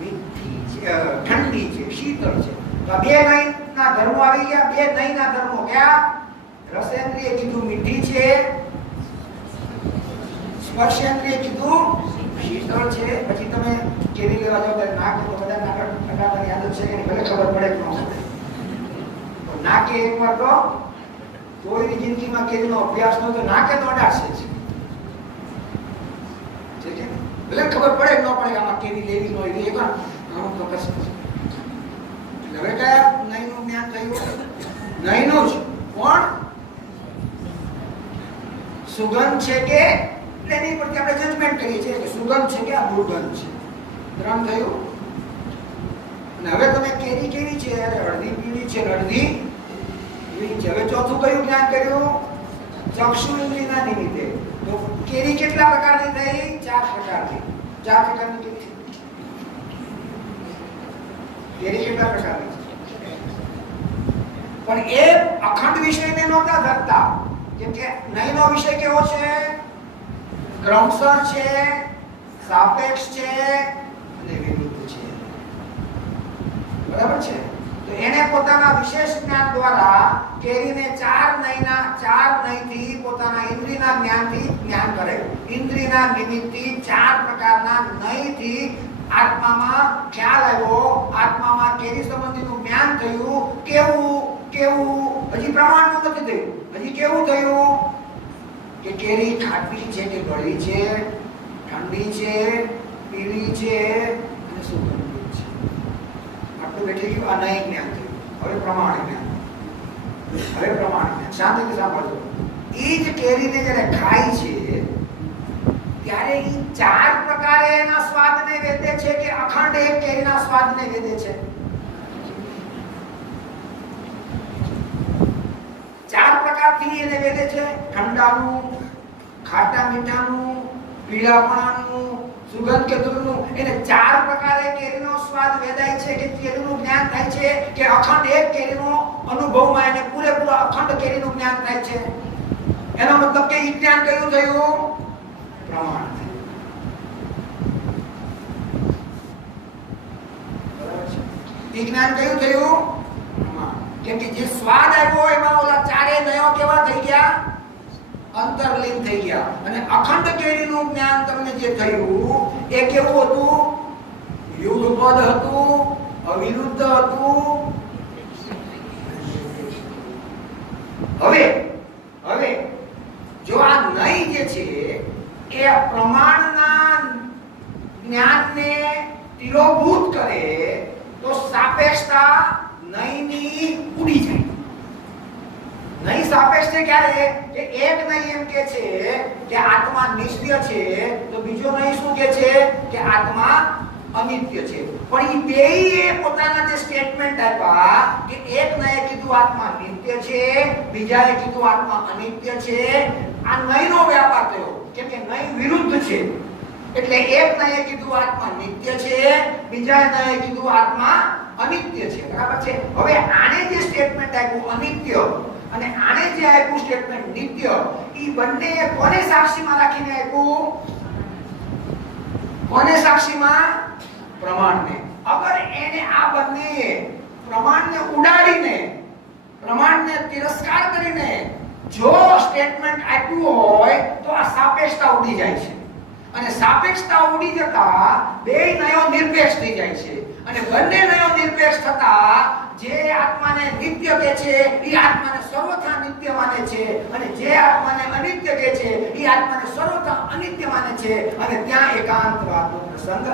મીઠી છે, ઠંડી છે, શીતળ છે. તો બે નહીંના ધર્મો આવી ગયા. બે નહીંના ધર્મો કયા? રસેન્દ્રિય કીધું મીઠી છે, સ્પર્શેન્દ્રિય કીધું શીતળ છે. પછી તમે કેરી લેવા જાવ ત્યારે નાક તો બધા નાક અડાડવાની આદત છે કે ભલે ખબર પડે કે ન પડે. નાકે એકવાર તો કોઈની જિંદગીમાં કેરીનો અભ્યાસ ન તો નાકે તો અડાડશે જ. ઠીક છે, ભલે ખબર પડે કે ન પડે આમાં કેરી લેવી ન લેવી, એકવાર આમ તો કશે. હવે કયા નહીંનું જ્ઞાન થયું? નહીંનું જ. પણ સુગંધ છે કે એની પરથી આપણે જજમેન્ટ કરીએ છીએ કે સુગંધ છે કે આ દુર્ગંધ છે. ત્રણ થયું. અને હવે તમે કેરી કેવી છે? અરે અડધી પીળી છે, અડધી લીલી છે. હવે ચોથું કયું જ્ઞાન કર્યું? ચક્ષુ ઇન્દ્રિયના નિમિત્તે. તો કેરી કેટલા પ્રકારની થઈ? 4 પ્રકારની. 4 પ્રકારની કેરી. કેરી કેટલા પ્રકારની? પણ એ અખંડ વિષયને નહોતા ધરતા. કેમ કે નહીંનો વિષય કેવો છે? ક્રમશર છે, સાપેક્ષ છે અને વિરુદ્ધ છે. બરાબર છે? તો એને પોતાના વિશેષ જ્ઞાન દ્વારા કેરીને 4 નહીંથી પોતાના ઇન્દ્રિયના જ્ઞાનથી જ્ઞાન કરે. ઇન્દ્રિયના નિમિત્તથી 4 પ્રકારના નહીંથી આત્મામાં ખ્યાલ આવ્યો. આત્મામાં કેરી સંબંધીનું જ્ઞાન થયું. કેવું? હજી પ્રમાણનું નથી થયું. હજી કેવું થયું? કે કેરી ખાટી છે કે ગળી છે, ઠંડી છે, પીળી છે અને સુગંધિત છે. આટલું બેઠી ગયું. આ નહીં જ્ઞાન થયું. હવે પ્રમાણ જ્ઞાન. શાંતિથી સાંભળજો. એ જ કેરીને જ્યારે ખાય છે ત્યારે એ 4 પ્રકારે એના સ્વાદને વેદે છે કે અખંડ એક કેરીના સ્વાદને વેદે છે? 4 પ્રકારથી એને વેદે છે. ઠંડાનું, ખાટા મીઠાનું, પીળાપણાનું, સુગંધ કે દૂરનું. એને 4 પ્રકારે કેરીનો સ્વાદ વેદાય છે કે કેરીનું જ્ઞાન થાય છે કે અખંડ એક કેરીનો અનુભવમાં એને પૂરેપૂરા અખંડ કેરીનું જ્ઞાન થાય છે. એનો મતલબ કે ઈ જ્ઞાન કયું થયું? પ્રમાણ. ઈ જ્ઞાન કયું થયું? કેમ કે જે સ્વાદ આવ્યો એમાં ઓલા 4 નયો કેવા થઈ ગયા? અંતર્લીન થઈ ગયા. અને અખંડ કેરીનું જ્ઞાન તમને જે થયું એ કેવું હતું? યુગપદ હતું, અવિરુદ્ધ હતું. હવે જો આ નહીં જે છે એ પ્રમાણના જ્ઞાનને તિરોભૂત કરે તો સાપેક્ષતા નહીંની ઉડી જાય. નહીં સાપેક્ષ છે ક્યારે? કે એક નહીં એમ કે છે કે આત્મા નિષ્ક્રિય છે, તો બીજો નહીં શું કે છે? કે આત્મા અનિત્ય છે. પણ ઈ બેયે પોતાના જે સ્ટેટમેન્ટ આપ્યા કે એક નયે કીધું આત્મા નિત્ય છે, બીજાએ કીધું આત્મા અનિત્ય છે. આ નયનો વ્યાપાર થયો કેમ કે નય વિરુદ્ધ છે. એટલે એક નયે કીધું આત્મા નિત્ય છે, બીજા નયે કીધું આત્મા અનિત્ય છે. બરાબર છે. હવે આને જે સ્ટેટમેન્ટ આપ્યું અનિત્ય અને આને જે આપ્યું સ્ટેટમેન્ટ નિત્ય, ઈ બંને કોને સાક્ષીમાં રાખીને આપ્યું? કોને સાક્ષીમાં? પ્રમાણને. અગર એને આ બંને પ્રમાણને ઉડાડીને, પ્રમાણને તિરસ્કાર કરીને જો સ્ટેટમેન્ટ આપ્યું હોય તો આ સાપેક્ષતા ઉડી જાય છે. અને સાપેક્ષતા ઉડી જતા બે નયો નિરપેક્ષ થઈ જાય છે. અને બંને નયો નિરપેક્ષ થતા જે આત્માને નિત્ય કહે છે એ આત્માને સર્વથા નિત્ય માને છે, અને જે આત્માને અનિત્ય કહે છે એ આત્માને સર્વથા અનિત્ય માને છે. અને ત્યાં એકાંતવાદનો પ્રસંગ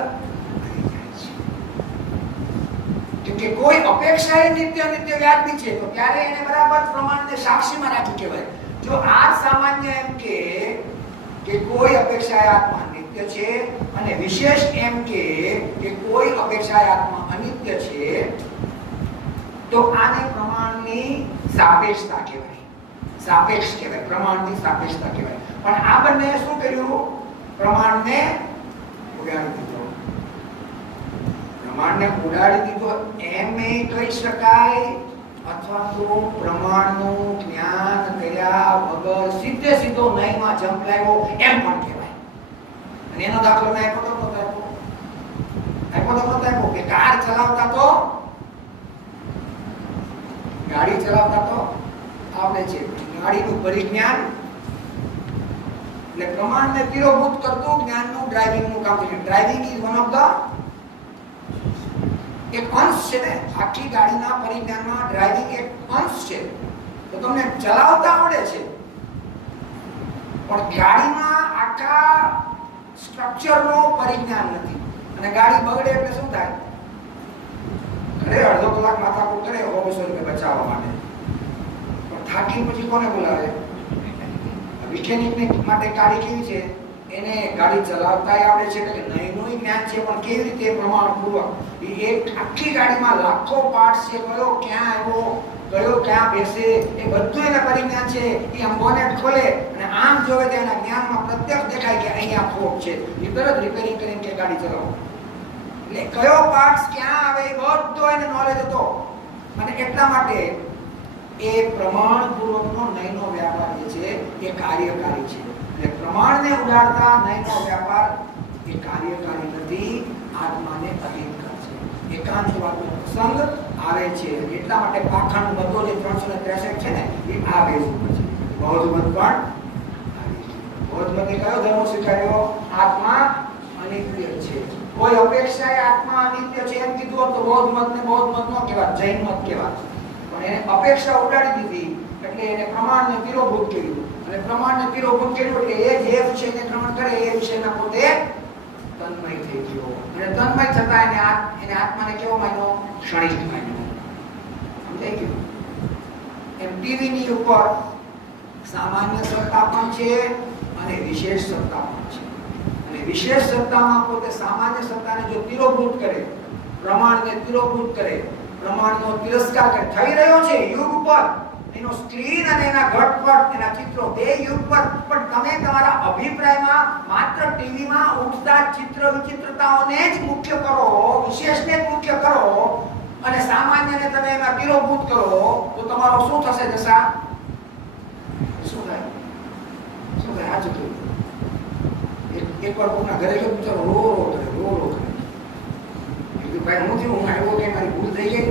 કે કોઈ અપેક્ષા એ નિત્ય નિત્ય વ્યાજબી છે તો ત્યારે એને બરાબર પ્રમાણને સાક્ષીમાં રાખી કહેવાય. જો આ સામાન્ય એમ કે કોઈ અપેક્ષા આત્મા નિત્ય છે અને વિશેષ એમ કે કોઈ અપેક્ષા આત્મા અનિત્ય છે, તો આને પ્રમાણની સાપેક્ષતા કહેવાય. સાપેક્ષ કહેવાય, પ્રમાણની સાપેક્ષતા કહેવાય. પણ આ બંને શું કર્યું? પ્રમાણને ઉડાડી દીધો. પ્રમાણને ઉડાડી દીધો એમ કહી શકાય, અથવા તો પ્રમાણનું જ્ઞાન કર્યા વગર સીધે સીધો નયમાં જંપ લાવ્યો એમ પણ કહેવાય. અને એનો દાખલો મેં આપ્યો કે કાર ચલાવતા તો ગાડી ચલાવતા તો આવડે છે, ગાડીનું પરિજ્ઞાન એટલે પ્રમાણને તિરોભૂત કરતું જ્ઞાનનું ડ્રાઇવિંગનું કામ છે. Driving is one of the એક અંશ છે ને, આખી ગાડીના પરિજ્ઞાનમાં ડ્રાઇવિંગ એક અંશ છે. તો તમને ચલાવતા આવડે છે, પણ ગાડીમાં આખા સ્ટ્રક્ચરનો પરિજ્ઞાન નથી. અને ગાડી બગડે એટલે શું થાય? અરે અડધો કલાક માથાકૂટ કરે 200 રૂપિયા બચાવવા માટે, પણ થાકી પછી કોને બોલાવે? મિકેનિક માટે ગાડી કેવી છે? એને ગાડી ચલાવતા આવડે છે, એટલે નયનું જ્ઞાન છે, પણ કેવી રીતે પ્રમાણપૂર્વક એક આખી ગાડીમાં લાખો પાર્ટ્સ છે, કયો ક્યાં આવ્યો, કયો ક્યાં બેસે, એ બધું એના પરિજ્ઞાન છે. એ આમ બોનેટ ખોલે અને આમ જોવે તો એના જ્ઞાનમાં પ્રત્યક્ષ દેખાય કે અહીંયા ખોટ છે, એ તરત રિપેરિંગ કરીને કે ગાડી ચલાવો. એટલે કયો પાર્ટ્સ ક્યાં આવે એ બધો એને નોલેજ હતો. અને એટલા માટે એ પ્રમાણપૂર્વકનો નયનો વ્યાપાર જે છે એ કાર્યકારી છે. એટલે પ્રમાણને ઉડાડતા નયનો વ્યાપાર એ કાર્યકારી નથી, આત્માને અધિકાર છે. એકાંતવાદનો પ્રસંગ આવે છે. એટલા માટે પાખંડ બધો જે 363 છે ને એ આ બેઝ ઉપર છે. બૌદ્ધ મત પણ બૌદ્ધ મતે કયો ધર્મ સ્વીકાર્યો? આત્મા અનિત્ય છે. કોઈ અપેક્ષાએ આત્મા અનિત્ય છે એમ કીધું તો બૌદ્ધ મતને બૌદ્ધ મત નો કહેવાય, જૈન મત કહેવાય. પણ એને અપેક્ષા ઉડાડી દીધી એટલે એને પ્રમાણને તિરોભૂત કર્યું. અને પ્રમાણને તિરોભૂત કર્યું એટલે એ જે વિષયને ગ્રહણ કરે એ વિષયના પોતે તન્મય થઈ ગયો. અને તન્મય થતા એને આત્માને કેવો માન્યો? ક્ષણિક માન્યો. સમજાઈ ગયું? એમ ટીવીની ઉપર સામાન્ય સત્તા પણ છે અને વિશેષ સત્તા પણ છે. અને વિશેષ સત્તામાં પોતે સામાન્ય સત્તાને જો તિરોભૂત કરે, પ્રમાણને તિરોભૂત કરે, પ્રમાણનો તિરસ્કાર કરે, થઈ રહ્યો છે યુગ પર એનો સ્ક્રીન અને એના ઘટપટ, એના ચિત્રો બે યુગ પર. પણ તમે તમારા અભિપ્રાયમાં માત્ર ટીવીમાં ઉઠતા ચિત્ર વિચિત્રતાઓને જ મુખ્ય કરો, વિશેષને જ મુખ્ય કરો અને સામાન્યને તમે એમાં તિરોભૂત કરો તો તમારો શું થશે દશા? શું થાય? આ ચિત્ર એકવાર કોઈના ઘરે ગયો બિચારો રો કરે. કીધું ભાઈ હું થયું? હું આવ્યો કે મારી ભૂલ થઈ ગઈ?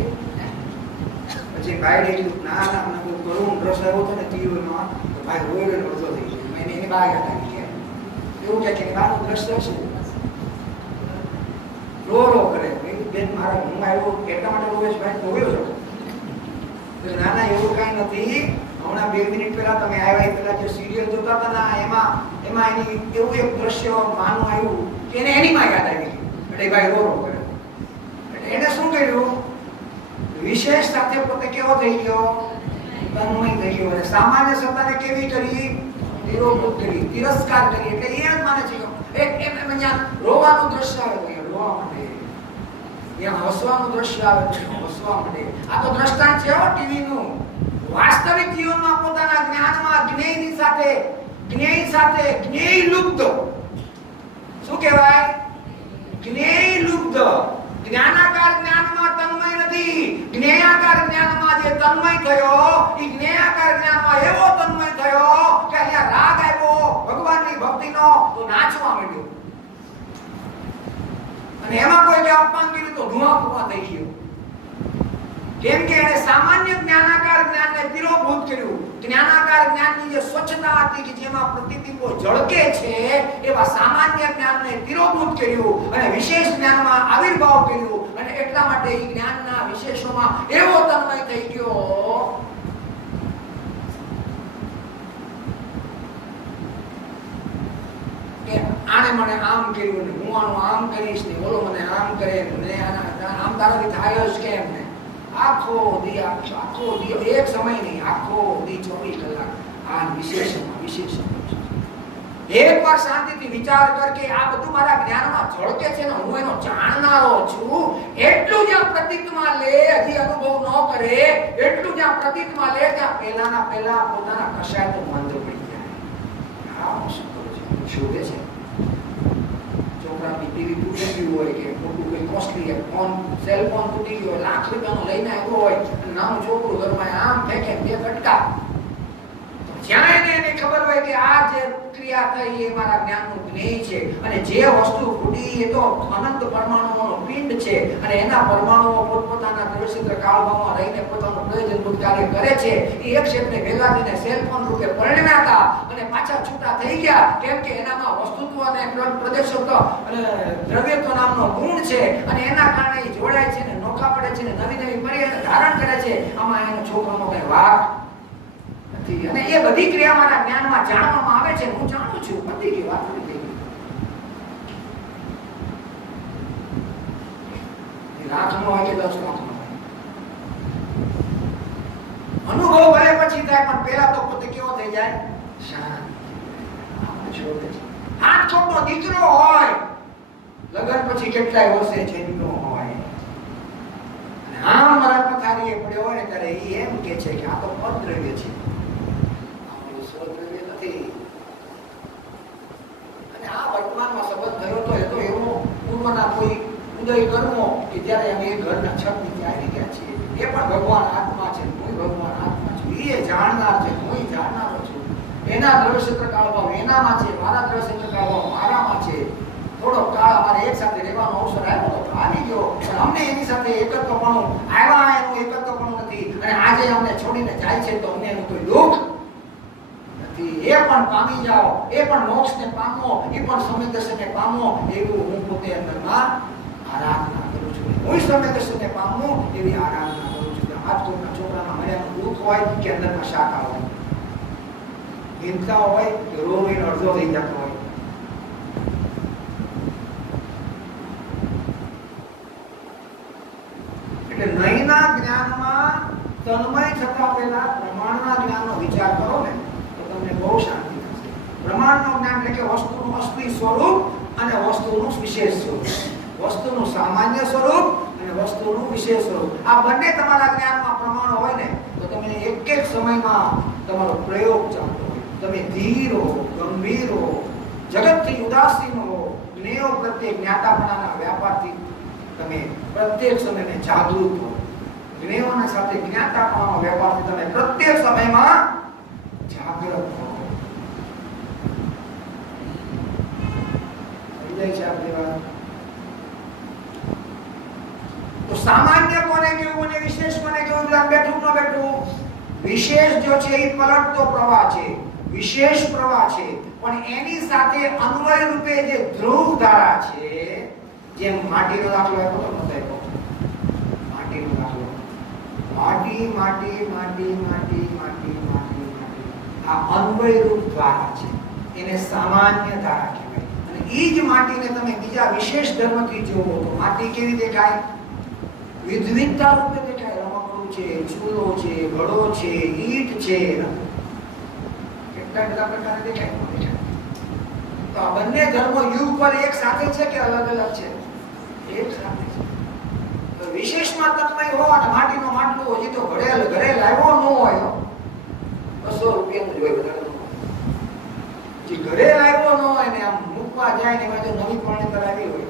પછી ભાઈ કીધું ના મને કરું રસ આવ્યો હતો ને ટીવીમાં, તો ભાઈ રોયો અડધો થઈ ગયો. મેં એની બહાર આવી ગયા. એવું કે બહારનું દ્રશ્ય છે, રો કરે. બેન મારા હું આવ્યો એટલા માટે રોવે છે ભાઈ, રોયો છો? ના ના એવું કઈ નથી. હમણાં 2 મિનિટ પહેલા તમે આવ્યા એ પહેલા જે સિરિયલ જોતા હતા ને એમાં એની એવું એક દ્રશ્ય માનું આવ્યું કે એને એનીમાં યાદ આવી ગયું. એટલે ભાઈ રો કરે. એટલે એને શું કર્યું? વિશેષ સાથે પોતે કેવો થઈ ગયો? તન્મય થઈ ગયો. અને સામાન્ય સત્તાને કેવી કરી? તિરોભૂત કરી, તિરસ્કાર કરી. એટલે એ જ માને છે એક એમ અહીંયા રોવાનું દ્રશ્ય આવે રોવા માટે ત્યાં હસવાનું દ્રશ્ય આવે તો હસવા માંડે. આ તો દ્રષ્ટાંત છે ટીવી નું. વાસ્તવિક જીવનમાં પોતાના જ્ઞાનમાં જ્ઞેય સાથે લુપ્ત. શું કહેવાય? જ્ઞેય લુપ્ત. જ્ઞાનાકાર જ્ઞાનમાં તન્મય નથી. જ્ઞેયાકાર જ્ઞાનમાં જે તન્મય થયો, એ જ્ઞેયાકાર જ્ઞાનમાં એવો તન્મય થયો કે અહીંયા રાગ આવ્યો ભગવાનની ભક્તિનો તો નાચવા માંડ્યો. અને એમાં કોઈ કે અપમાન કર્યું તો ધુઆ થઈ ગયો. કેમ કે એને સામાન્ય જ્ઞાનાકાર જ્ઞાનને તિરોભૂત કર્યું. જ્ઞાનાકાર જ્ઞાનની જે સ્વચ્છતા હતી કે જેમાં પ્રતિબિંબો ઝળકે છે, એવા સામાન્ય જ્ઞાનને તિરોભૂત કર્યું અને વિશેષ જ્ઞાનમાં આવિર્ભાવ કર્યું. અને એટલા માટે એ જ્ઞાનના વિશેષોમાં એવો તન્મય થઈ ગયો કે આને મને આમ કર્યું ને હું આનું આમ કરીશ ને ઓલો મને આમ કરે ને આમ તારાથી થાય જ કેમ ને આખો દી એક સમય નહીં, આખો દી 24 કલાક આ વિશેષણ. એકવાર શાંતિથી વિચાર કર કે આ બધું મારા જ્ઞાનમાં ઝળકે છે ને હું એનો જાણનારો છું. એટલું જ્યાં પ્રતીતમાં લે, હજી અનુભવ ન કરે, એટલું જ્યાં પ્રતીતમાં લે ત્યાં પહેલા પોતાના કશાય તો મંદ પડી જાય. હા શું કરું છું? શોધે છે છોકરાની ટીવી તૂટી ગયું હોય કે મોટું કોઈ કોસ્ટલી ફોન, સેલ ફોન તૂટી ગયો, લાખ રૂપિયાનો લઈને આવ્યો હોય અને નાનું છોકરું ઘરમાં આમ ફેંકે બે ફટકા. જ્યાં એને ખબર હોય કે આ જે ક્રિયા થઈ એ મારા જ્ઞાનનું જ્ઞેય છે અને જે વસ્તુ ફૂટી એ તો અનંત પરમાણુઓનો પિંડ છે અને એના પરમાણુઓ પોતપોતાના દ્રવ્યક્ષેત્ર કાળભાવમાં રહીને પોતાનું પ્રયોજનભૂત કાર્ય કરે છે. એ એક ક્ષેત્રે ભેગા થઈને સેલ ફોન રૂપે પરિણમ્યા હતા અને પાછા છૂટા થઈ ગયા. કેમ કે એનામાં વસ્તુત્વ અને પ્રદેશત્વ અને દ્રવ્યત્વ નામનો ગુણ છે અને એના કારણે એ જોડાય છે ને નોખા પડે છે ને નવી પરિયાને ધારણ કરે છે. આમાં એનો છોકરાનો કઈ વાક અને એ બધી ક્રિયા મારા જ્ઞાનમાં જાણવામાં આવે છે. હું જાણું છું બધી કે વાત થઈ ગઈ. લાખનો હોય કે 10 લાખનો અનુભવ ભલે પછી થાય પણ પહેલા તો પોતે કેવો થઈ જાય? શાંત. હાથ છોટો દીકરો હોય, લગન પછી કેટલાય વર્ષે જન્મનો હોય અને આમ મરણ પથારીએ પડ્યો હોય ને ત્યારે એ એમ કે છે કે આ તો પદ્રવ્ય છે, વર્તમાનમાં સંબંધ થયો તો એ તો એવો પૂર્વના કોઈ ઉદય કર્મો કે જ્યારે અમે એ ઘરના છત નીચે આવી ગયા છીએ. એ પણ ભગવાન આત્મા છે, હું ભગવાન આત્મા છું. એ જાણનાર છે, હું જાણનારો છું. એના દ્રવ્યક્ષેત્ર કાળભાવ એનામાં છે, મારા દ્રવ્યક્ષેત્ર કાળભાવ મારામાં છે. થોડો કાળ અમારે એક સાથે રહેવાનો અવસર આવ્યો તો આવી ગયો. અમને એની સાથે એકત્વપણું આવ્યા, એનું એકત્વપણું નથી અને આજે અમને છોડીને જાય છે તો અમને એનું કોઈ દુઃખ. એ પણ પામી જાઓ, એ પણ મોક્ષને પામો, એ પણ સમય દર્શનને પામો, એવું હું પોતે અંદરમાં આરાધના કરું છું. હું સમય દર્શનને પામું એવી આરાધના કરું છું. આજ કોઈના છોકરાના મળ્યાનું દુઃખ હોય કે અંદરમાં શાખા હોય, ચિંતા હોય કે રોવીને અડધો થઈ જતો હોય. એટલે નહીંના જ્ઞાનમાં તન્મય થતા પહેલા પ્રમાણના જ્ઞાનનો વિચાર કરો ને તમને બહુ શાંતિ થશે. પ્રમાણનું જ્ઞાન એટલે કે વસ્તુનું અસલી સ્વરૂપ અને વસ્તુનું વિશેષ સ્વરૂપ, વસ્તુનું સામાન્ય સ્વરૂપ અને વસ્તુનું વિશેષ સ્વરૂપ. આ બંને તમારા જ્ઞાનમાં પ્રમાણ હોય ને તો તમે એક સમયમાં તમારો પ્રયોગ ચાલતો હોય. તમે ધીર હો, ગંભીર હો, જગતથી ઉદાસીન હો, જ્ઞેયો પ્રત્યે જ્ઞાતાપણાના વ્યાપારથી તમે પ્રત્યેક સમયને જાગૃત હો. જ્ઞેયોના સાથે જ્ઞાતાપણાનો વ્યાપારથી તમે પ્રત્યેક સમયમાં જાગૃત હો. સમજાય છે આપણી વાત? તો સામાન્ય કોને કેવું અને વિશેષ કોને કેવું? બેઠું ન બેઠું. વિશેષ જો છે એ પલટતો પ્રવાહ છે, વિશેષ પ્રવાહ છે, પણ એની સાથે અન્વય રૂપે જે ધ્રુવ ધારા છે, જેમ માટીનો દાખલો આપ્યો તો નતો માટીનો દાખલો, માટી માટી માટી માટી માટી માટી માટી, આ અન્વય રૂપ ધારા છે, એને સામાન્ય ધારા કહેવાય. અને એ જ માટીને તમે બીજા વિશેષ ધર્મથી જોવો તો માટી કેવી દેખાય? વિવિધતા રૂપે દેખાય. રમકડું છે, ચૂલો છે, ઘડો છે, ઈંટ છે, કેટલા બધા પ્રકારે દેખાય. તો આ બંને ધર્મો યુગ પર એક સાથે છે કે અલગ અલગ છે? એક સાથે છે. વિશેષમાં તન્મય હો અને માટીનો માટલો હજી તો ઘરે લાવ્યો ન હોય, 200 રૂપિયાનું જ હોય, વધારે ન હોય. જે ઘરે લાવ્યો ન હોય ને આમ મૂકવા જાય ને એમાં જો નવી પાણી કરાવી હોય,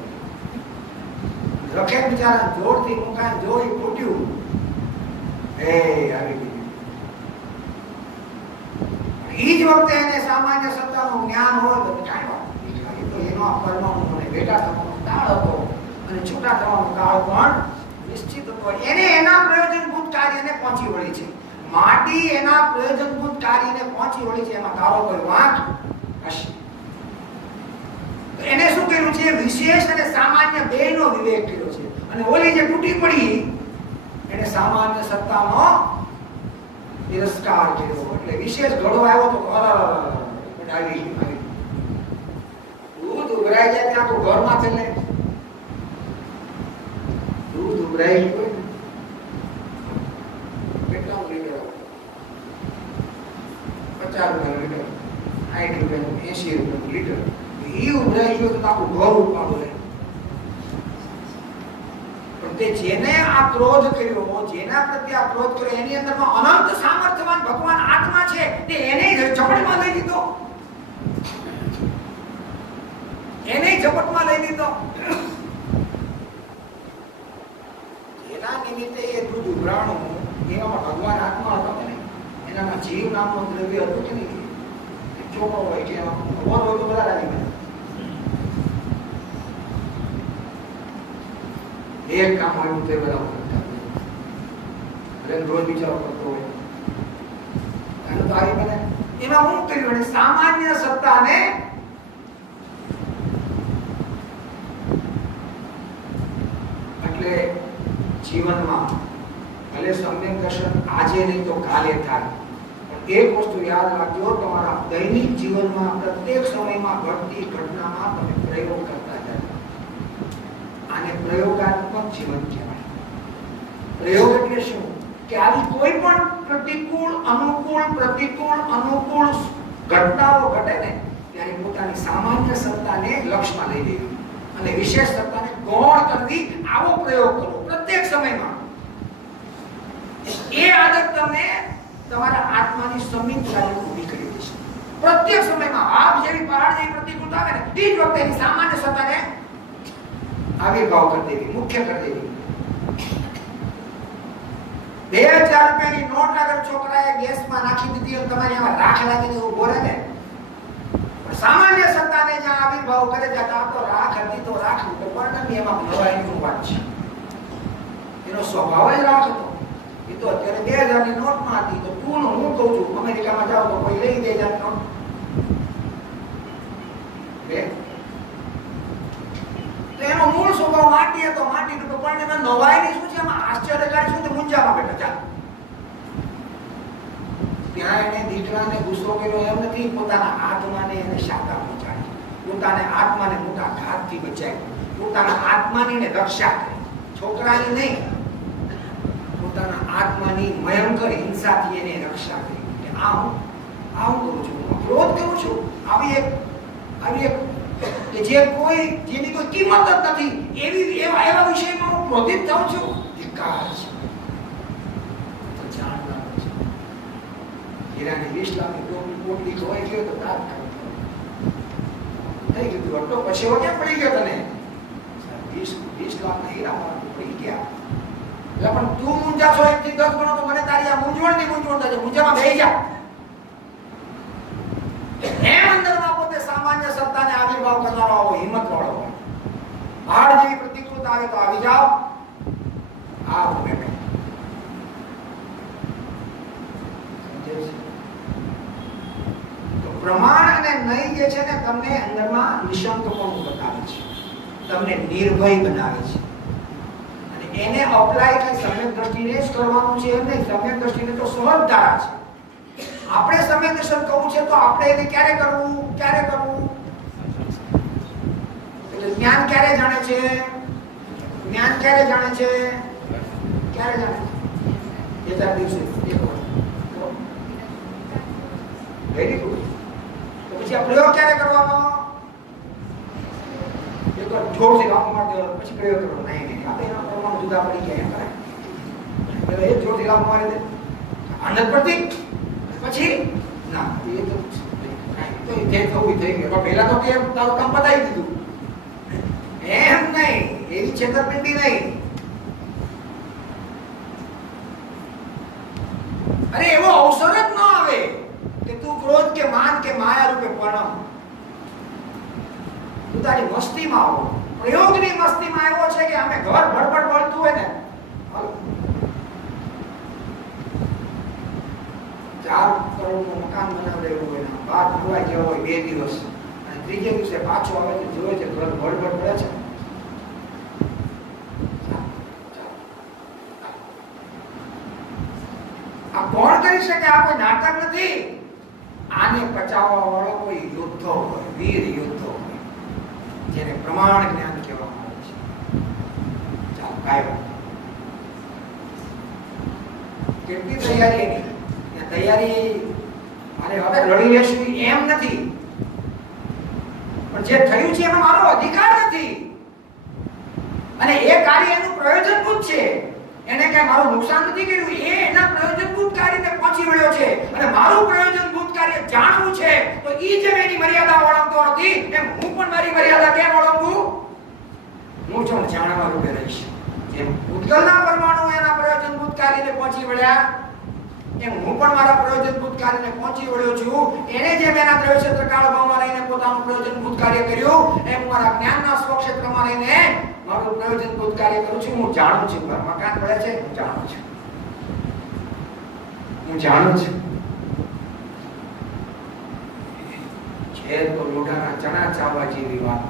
રખે બિચારા જોરથી મુકાય, જોઈ ફૂટ્યું, આવી ગયું. ઈ જ વખતે એને સામાન્ય સત્તાનું જ્ઞાન હોય તો કાંઈ વાત નહીં, તો એનો પરમાણુ મને ભેગા થવાનો કાળ હતો અને છૂટા થવાનો કાળ પણ નિશ્ચિત હતો. એને એના પ્રયોજનભૂત કાર્યને પહોંચી વળી છે. માટી એના પ્રયોજનભૂત કાર્યને પહોંચી વળી છે, એમાં તારો કોઈ વાંક હશે. એને શું કર્યું છે? વિશેષ અને સામાન્ય બેયનો વિવેક કર્યો છે. અને ઓલી જે તૂટી પડી એને સામાન્ય સત્તાનો તિરસ્કાર કર્યો. એટલે વિશેષ ઘડો આવ્યો તો આવી દૂધ ઉભરાઈ જાય ત્યાં તો ઘરમાં થઈને દૂધ ઉભરાઈ ગયું કેટલા લીટર? 50 રૂપિયા લીટર, 60 રૂપિયા, 80 રૂપિયા લીટર. ઈ ઉભરાઈ ગયો તો આખું ઘર ઉપાડો લે. પણ તે જેને આ ક્રોધ કર્યો, જેના પ્રત્યે આ ક્રોધ કર્યો, એની અંદરમાં અનંત સામર્થ્યવાન ભગવાન આત્મા છે, તે એને ઝપટમાં લઈ લીધો. એને ઝપટમાં લઈ લીધો. એના નિમિત્તે એ દૂધ ઉભરાણું, એમાં ભગવાન આત્મા હતો કે નહીં, એનામાં જીવ નામનું દ્રવ્ય હતું કે નહીં, ચોખ્ખો હોય કે એમાં ભગવાન હોય તો બધા રાજી બને. એક કામ આવ્યું તે બધા કરતા રોજ વિચારો કરતો હોય એનું તો આવી બને. એમાં હું કર્યું? સામાન્ય સત્તાને એટલે જીવનમાં ભલે સમ્યક દર્શન આજે નહીં તો કાલે થાય, પણ એક વસ્તુ યાદ રાખજો, તમારા દૈનિક જીવનમાં પ્રત્યેક સમયમાં ઘટતી ઘટનામાં તમે પ્રયોગ કરતા જાય. આને પ્રયોગાત્મક જીવન કહેવાય. પ્રયોગ એટલે શું? કે આવી કોઈ પણ પ્રતિકૂળ અનુકૂળ ઘટનાઓ ઘટે ને ત્યારે પોતાની સામાન્ય સત્તાને લક્ષ્યમાં લઈ લેવી અને વિશેષ સત્તાને ગૌણ કરવી. આવો પ્રયોગ કરો પ્રત્યેક સમયમાં. એ આદત તમને તમારા આત્માની સમીક્ષાને ઊભી કરી દેશે. પ્રત્યેક સમયમાં આપ જેવી પહાડ જેવી પ્રતિકૂળતા આવે ને તે જ વખતે એની સામાન્ય સત્તાને આવિર્ભાવ કરી દેવી, મુખ્ય કરી દેવી. 2000 રૂપિયાની નોટ અગર છોકરાએ ગેસમાં નાખી દીધી અને તમારી આમાં રાખ લાગીને ઉભો રહે ને, પણ સામાન્ય સત્તાને જ્યાં આવિર્ભાવ કરે ત્યાં તો રાખ હતી તો રાખ પણ એમાં નવાઈની વાત છે. એનો સ્વભાવ જ રાખ હતો. એ તો અત્યારે 2000 ની નોટમાં હતી તો તું હું કહું છું અમેરિકામાં જાવ તો કોઈ લઈ 2000 નોટ એનો મૂળ સ્વભાવ માટી હતો. માટીનું તો પણ એમાં નવાઈની શું છે? એમાં આશ્ચર્યકારી શું? મૂંઝામાં બેઠા ચાલ. ત્યાં એને દીકરાને ગુસ્સો કર્યો એમ નથી, પોતાના આત્માને એને શાખા પહોંચાડી, પોતાના આત્માને મોટા ઘાતથી બચાવી, પોતાના આત્માની ને રક્ષા કરી. છોકરાની નહીં, પોતાના આત્માની ભયંકર હિંસાથી એને રક્ષા કરી. આવું કરું છું, ક્રોધ કરું છું. આવી એક કે જે કોઈ જેની કોઈ કિંમત જ નથી એવા વિષયમાં હું ક્રોધિત થાઉં છું. ધિક્કાર છે. તો જાણતા છે હીરાની 20 લાખની પોટલી ખોવાઈ ગયો તો દાંત થઈ ગયું. અટો પછેવો ક્યાં પડી ગયો તને? 20 લાખના હીરા પડી ગયા. એટલે પણ તું મૂંઝા છો 1 થી 10 ગણો તો મને તારી આ મૂંઝવણની મૂંઝવણ થાય છે. મૂંઝામાં બેહી જા. એમ અંદરમાં પોતે સામાન્ય સત્તાને આવિર્ભાવ કરવાનો આવો હિંમત વાળો હોય. પહાડ જેવી પ્રતિકૂળતા આવે તો આવી જાઓ. આ તમે તો પ્રમાણ અને નહીં જે છે ને તમને અંદરમાં નિશંકપણું બતાવે છે, તમને નિર્ભય બનાવે છે. અને એને અપ્લાય કે સમ્યક દ્રષ્ટિને જ કરવાનું છે એમ નહીં. સમ્યક દ્રષ્ટિને તો સહજ ધારા છે. આપણે સમ્યક દર્શન કરવું છે તો આપણે એને ક્યારે કરવું? એટલે જ્ઞાન ક્યારે જાણે છે? ક્યારે જાણે છે? એ 4 દિવસે એક વાર. Very good. તો પછી આ પ્રયોગ ક્યારે કરવાનો? એ તો જોરથી લાફો મારી દેવાનો પછી પ્રયોગ કરવાનો. નહીં આપણે એના પરમાણુ જુદા પડી ગયા એમ કરાય. એટલે એ જોરથી લાફો મારી દે આનંદ પડતી પછી ના એ તો જે થવું થઈ ગયું. પણ પહેલા તો તે તારું કામ બતાવી દીધું. એમ નહીં, એવી છેતરપિંડી નહીં. અરે એવો અવસર જ ન આવે કે તું ક્રોધ કે માન કે માયા રૂપે પરમ. તું તારી મસ્તીમાં આવો, પ્રયોગની મસ્તીમાં આવ્યો છે કે અમે ઘર ભડભડ બોલતું હોય ને 4 કરોડનું મકાન બનાવેલું હોય ને બાદ ભરવા જેવો હોય 2 દિવસ અને ત્રીજે દિવસે પાછો આવે તો જોવે છે ઘર ભડભડ પડે છે. આ કોણ કરી શકે? આ કોઈ નાટક નથી. આને પચાવવા વાળો કોઈ યોદ્ધો હોય, વીર યોદ્ધો હોય, જેને પ્રમાણ જ્ઞાન કહેવામાં આવે છે. ચાલો કાય કેટલી તૈયારી એની. તૈયારી મારે હવે લડી લેશું એમ નથી, પણ જે થયું છે એમાં મારો અધિકાર નથી. અને એ કાર્ય એનું પ્રયોજનભૂત છે. એને કઈ મારું નુકસાન નથી કર્યું, એ એના પ્રયોજનભૂત કાર્યને પહોંચી વળ્યો છે. અને મારું પ્રયોજનભૂત કાર્ય જાણવું છે તો ઈ જેમ એની મર્યાદા ઓળંગતો નથી એમ હું પણ મારી મર્યાદા કેમ ઓળંગું? હું જો જાણવા રૂપે રહીશ. જેમ ઉદ્ગલના પરમાણુ એના પ્રયોજનભૂત કાર્યને પહોંચી વળ્યા એમ હું પણ મારા પ્રયોજનભૂત કાર્યને પહોંચી વળ્યો છું. એને જેમ એના દ્રવ્યક્ષેત્ર કાળભાવમાં રહીને પોતાનું પ્રયોજનભૂત કાર્ય કર્યું એમ મારા જ્ઞાનના સ્વક્ષેત્રમાં રહીને મારું પ્રયોજનભૂત કાર્ય કરું છું. હું જાણું છું ઘર મકાન પડે છે, હું જાણું છું. હું જાણું છું છે તો લોઢાના ચણા ચાવવા જેવી વાત.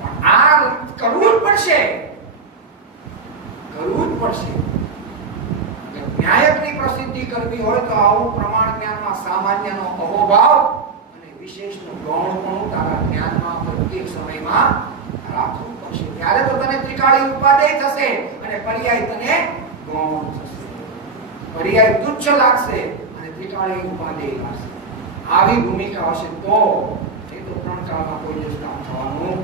પણ આ કરવું જ પડશે, કરવું જ પડશે. ન્યાયકની પ્રસિદ્ધિ કરવી હોય તો આવું પ્રમાણ જ્ઞાનમાં સામાન્યનો અહોભાવ અને વિશેષનું ગૌણપણું તારા જ્ઞાનમાં પ્રત્યેક સમયમાં રાખવું પડશે. ત્યારે તો તને ત્રિકાળી ઉપાદેય થશે અને પર્યાય તને ગૌણ થશે. પર્યાય તુચ્છ લાગશે અને ત્રિકાળી ઉપાદેય લાગશે. આવી ભૂમિકા હશે તો એ તો 3 કાળમાં કોઈ જ કામ થવાનું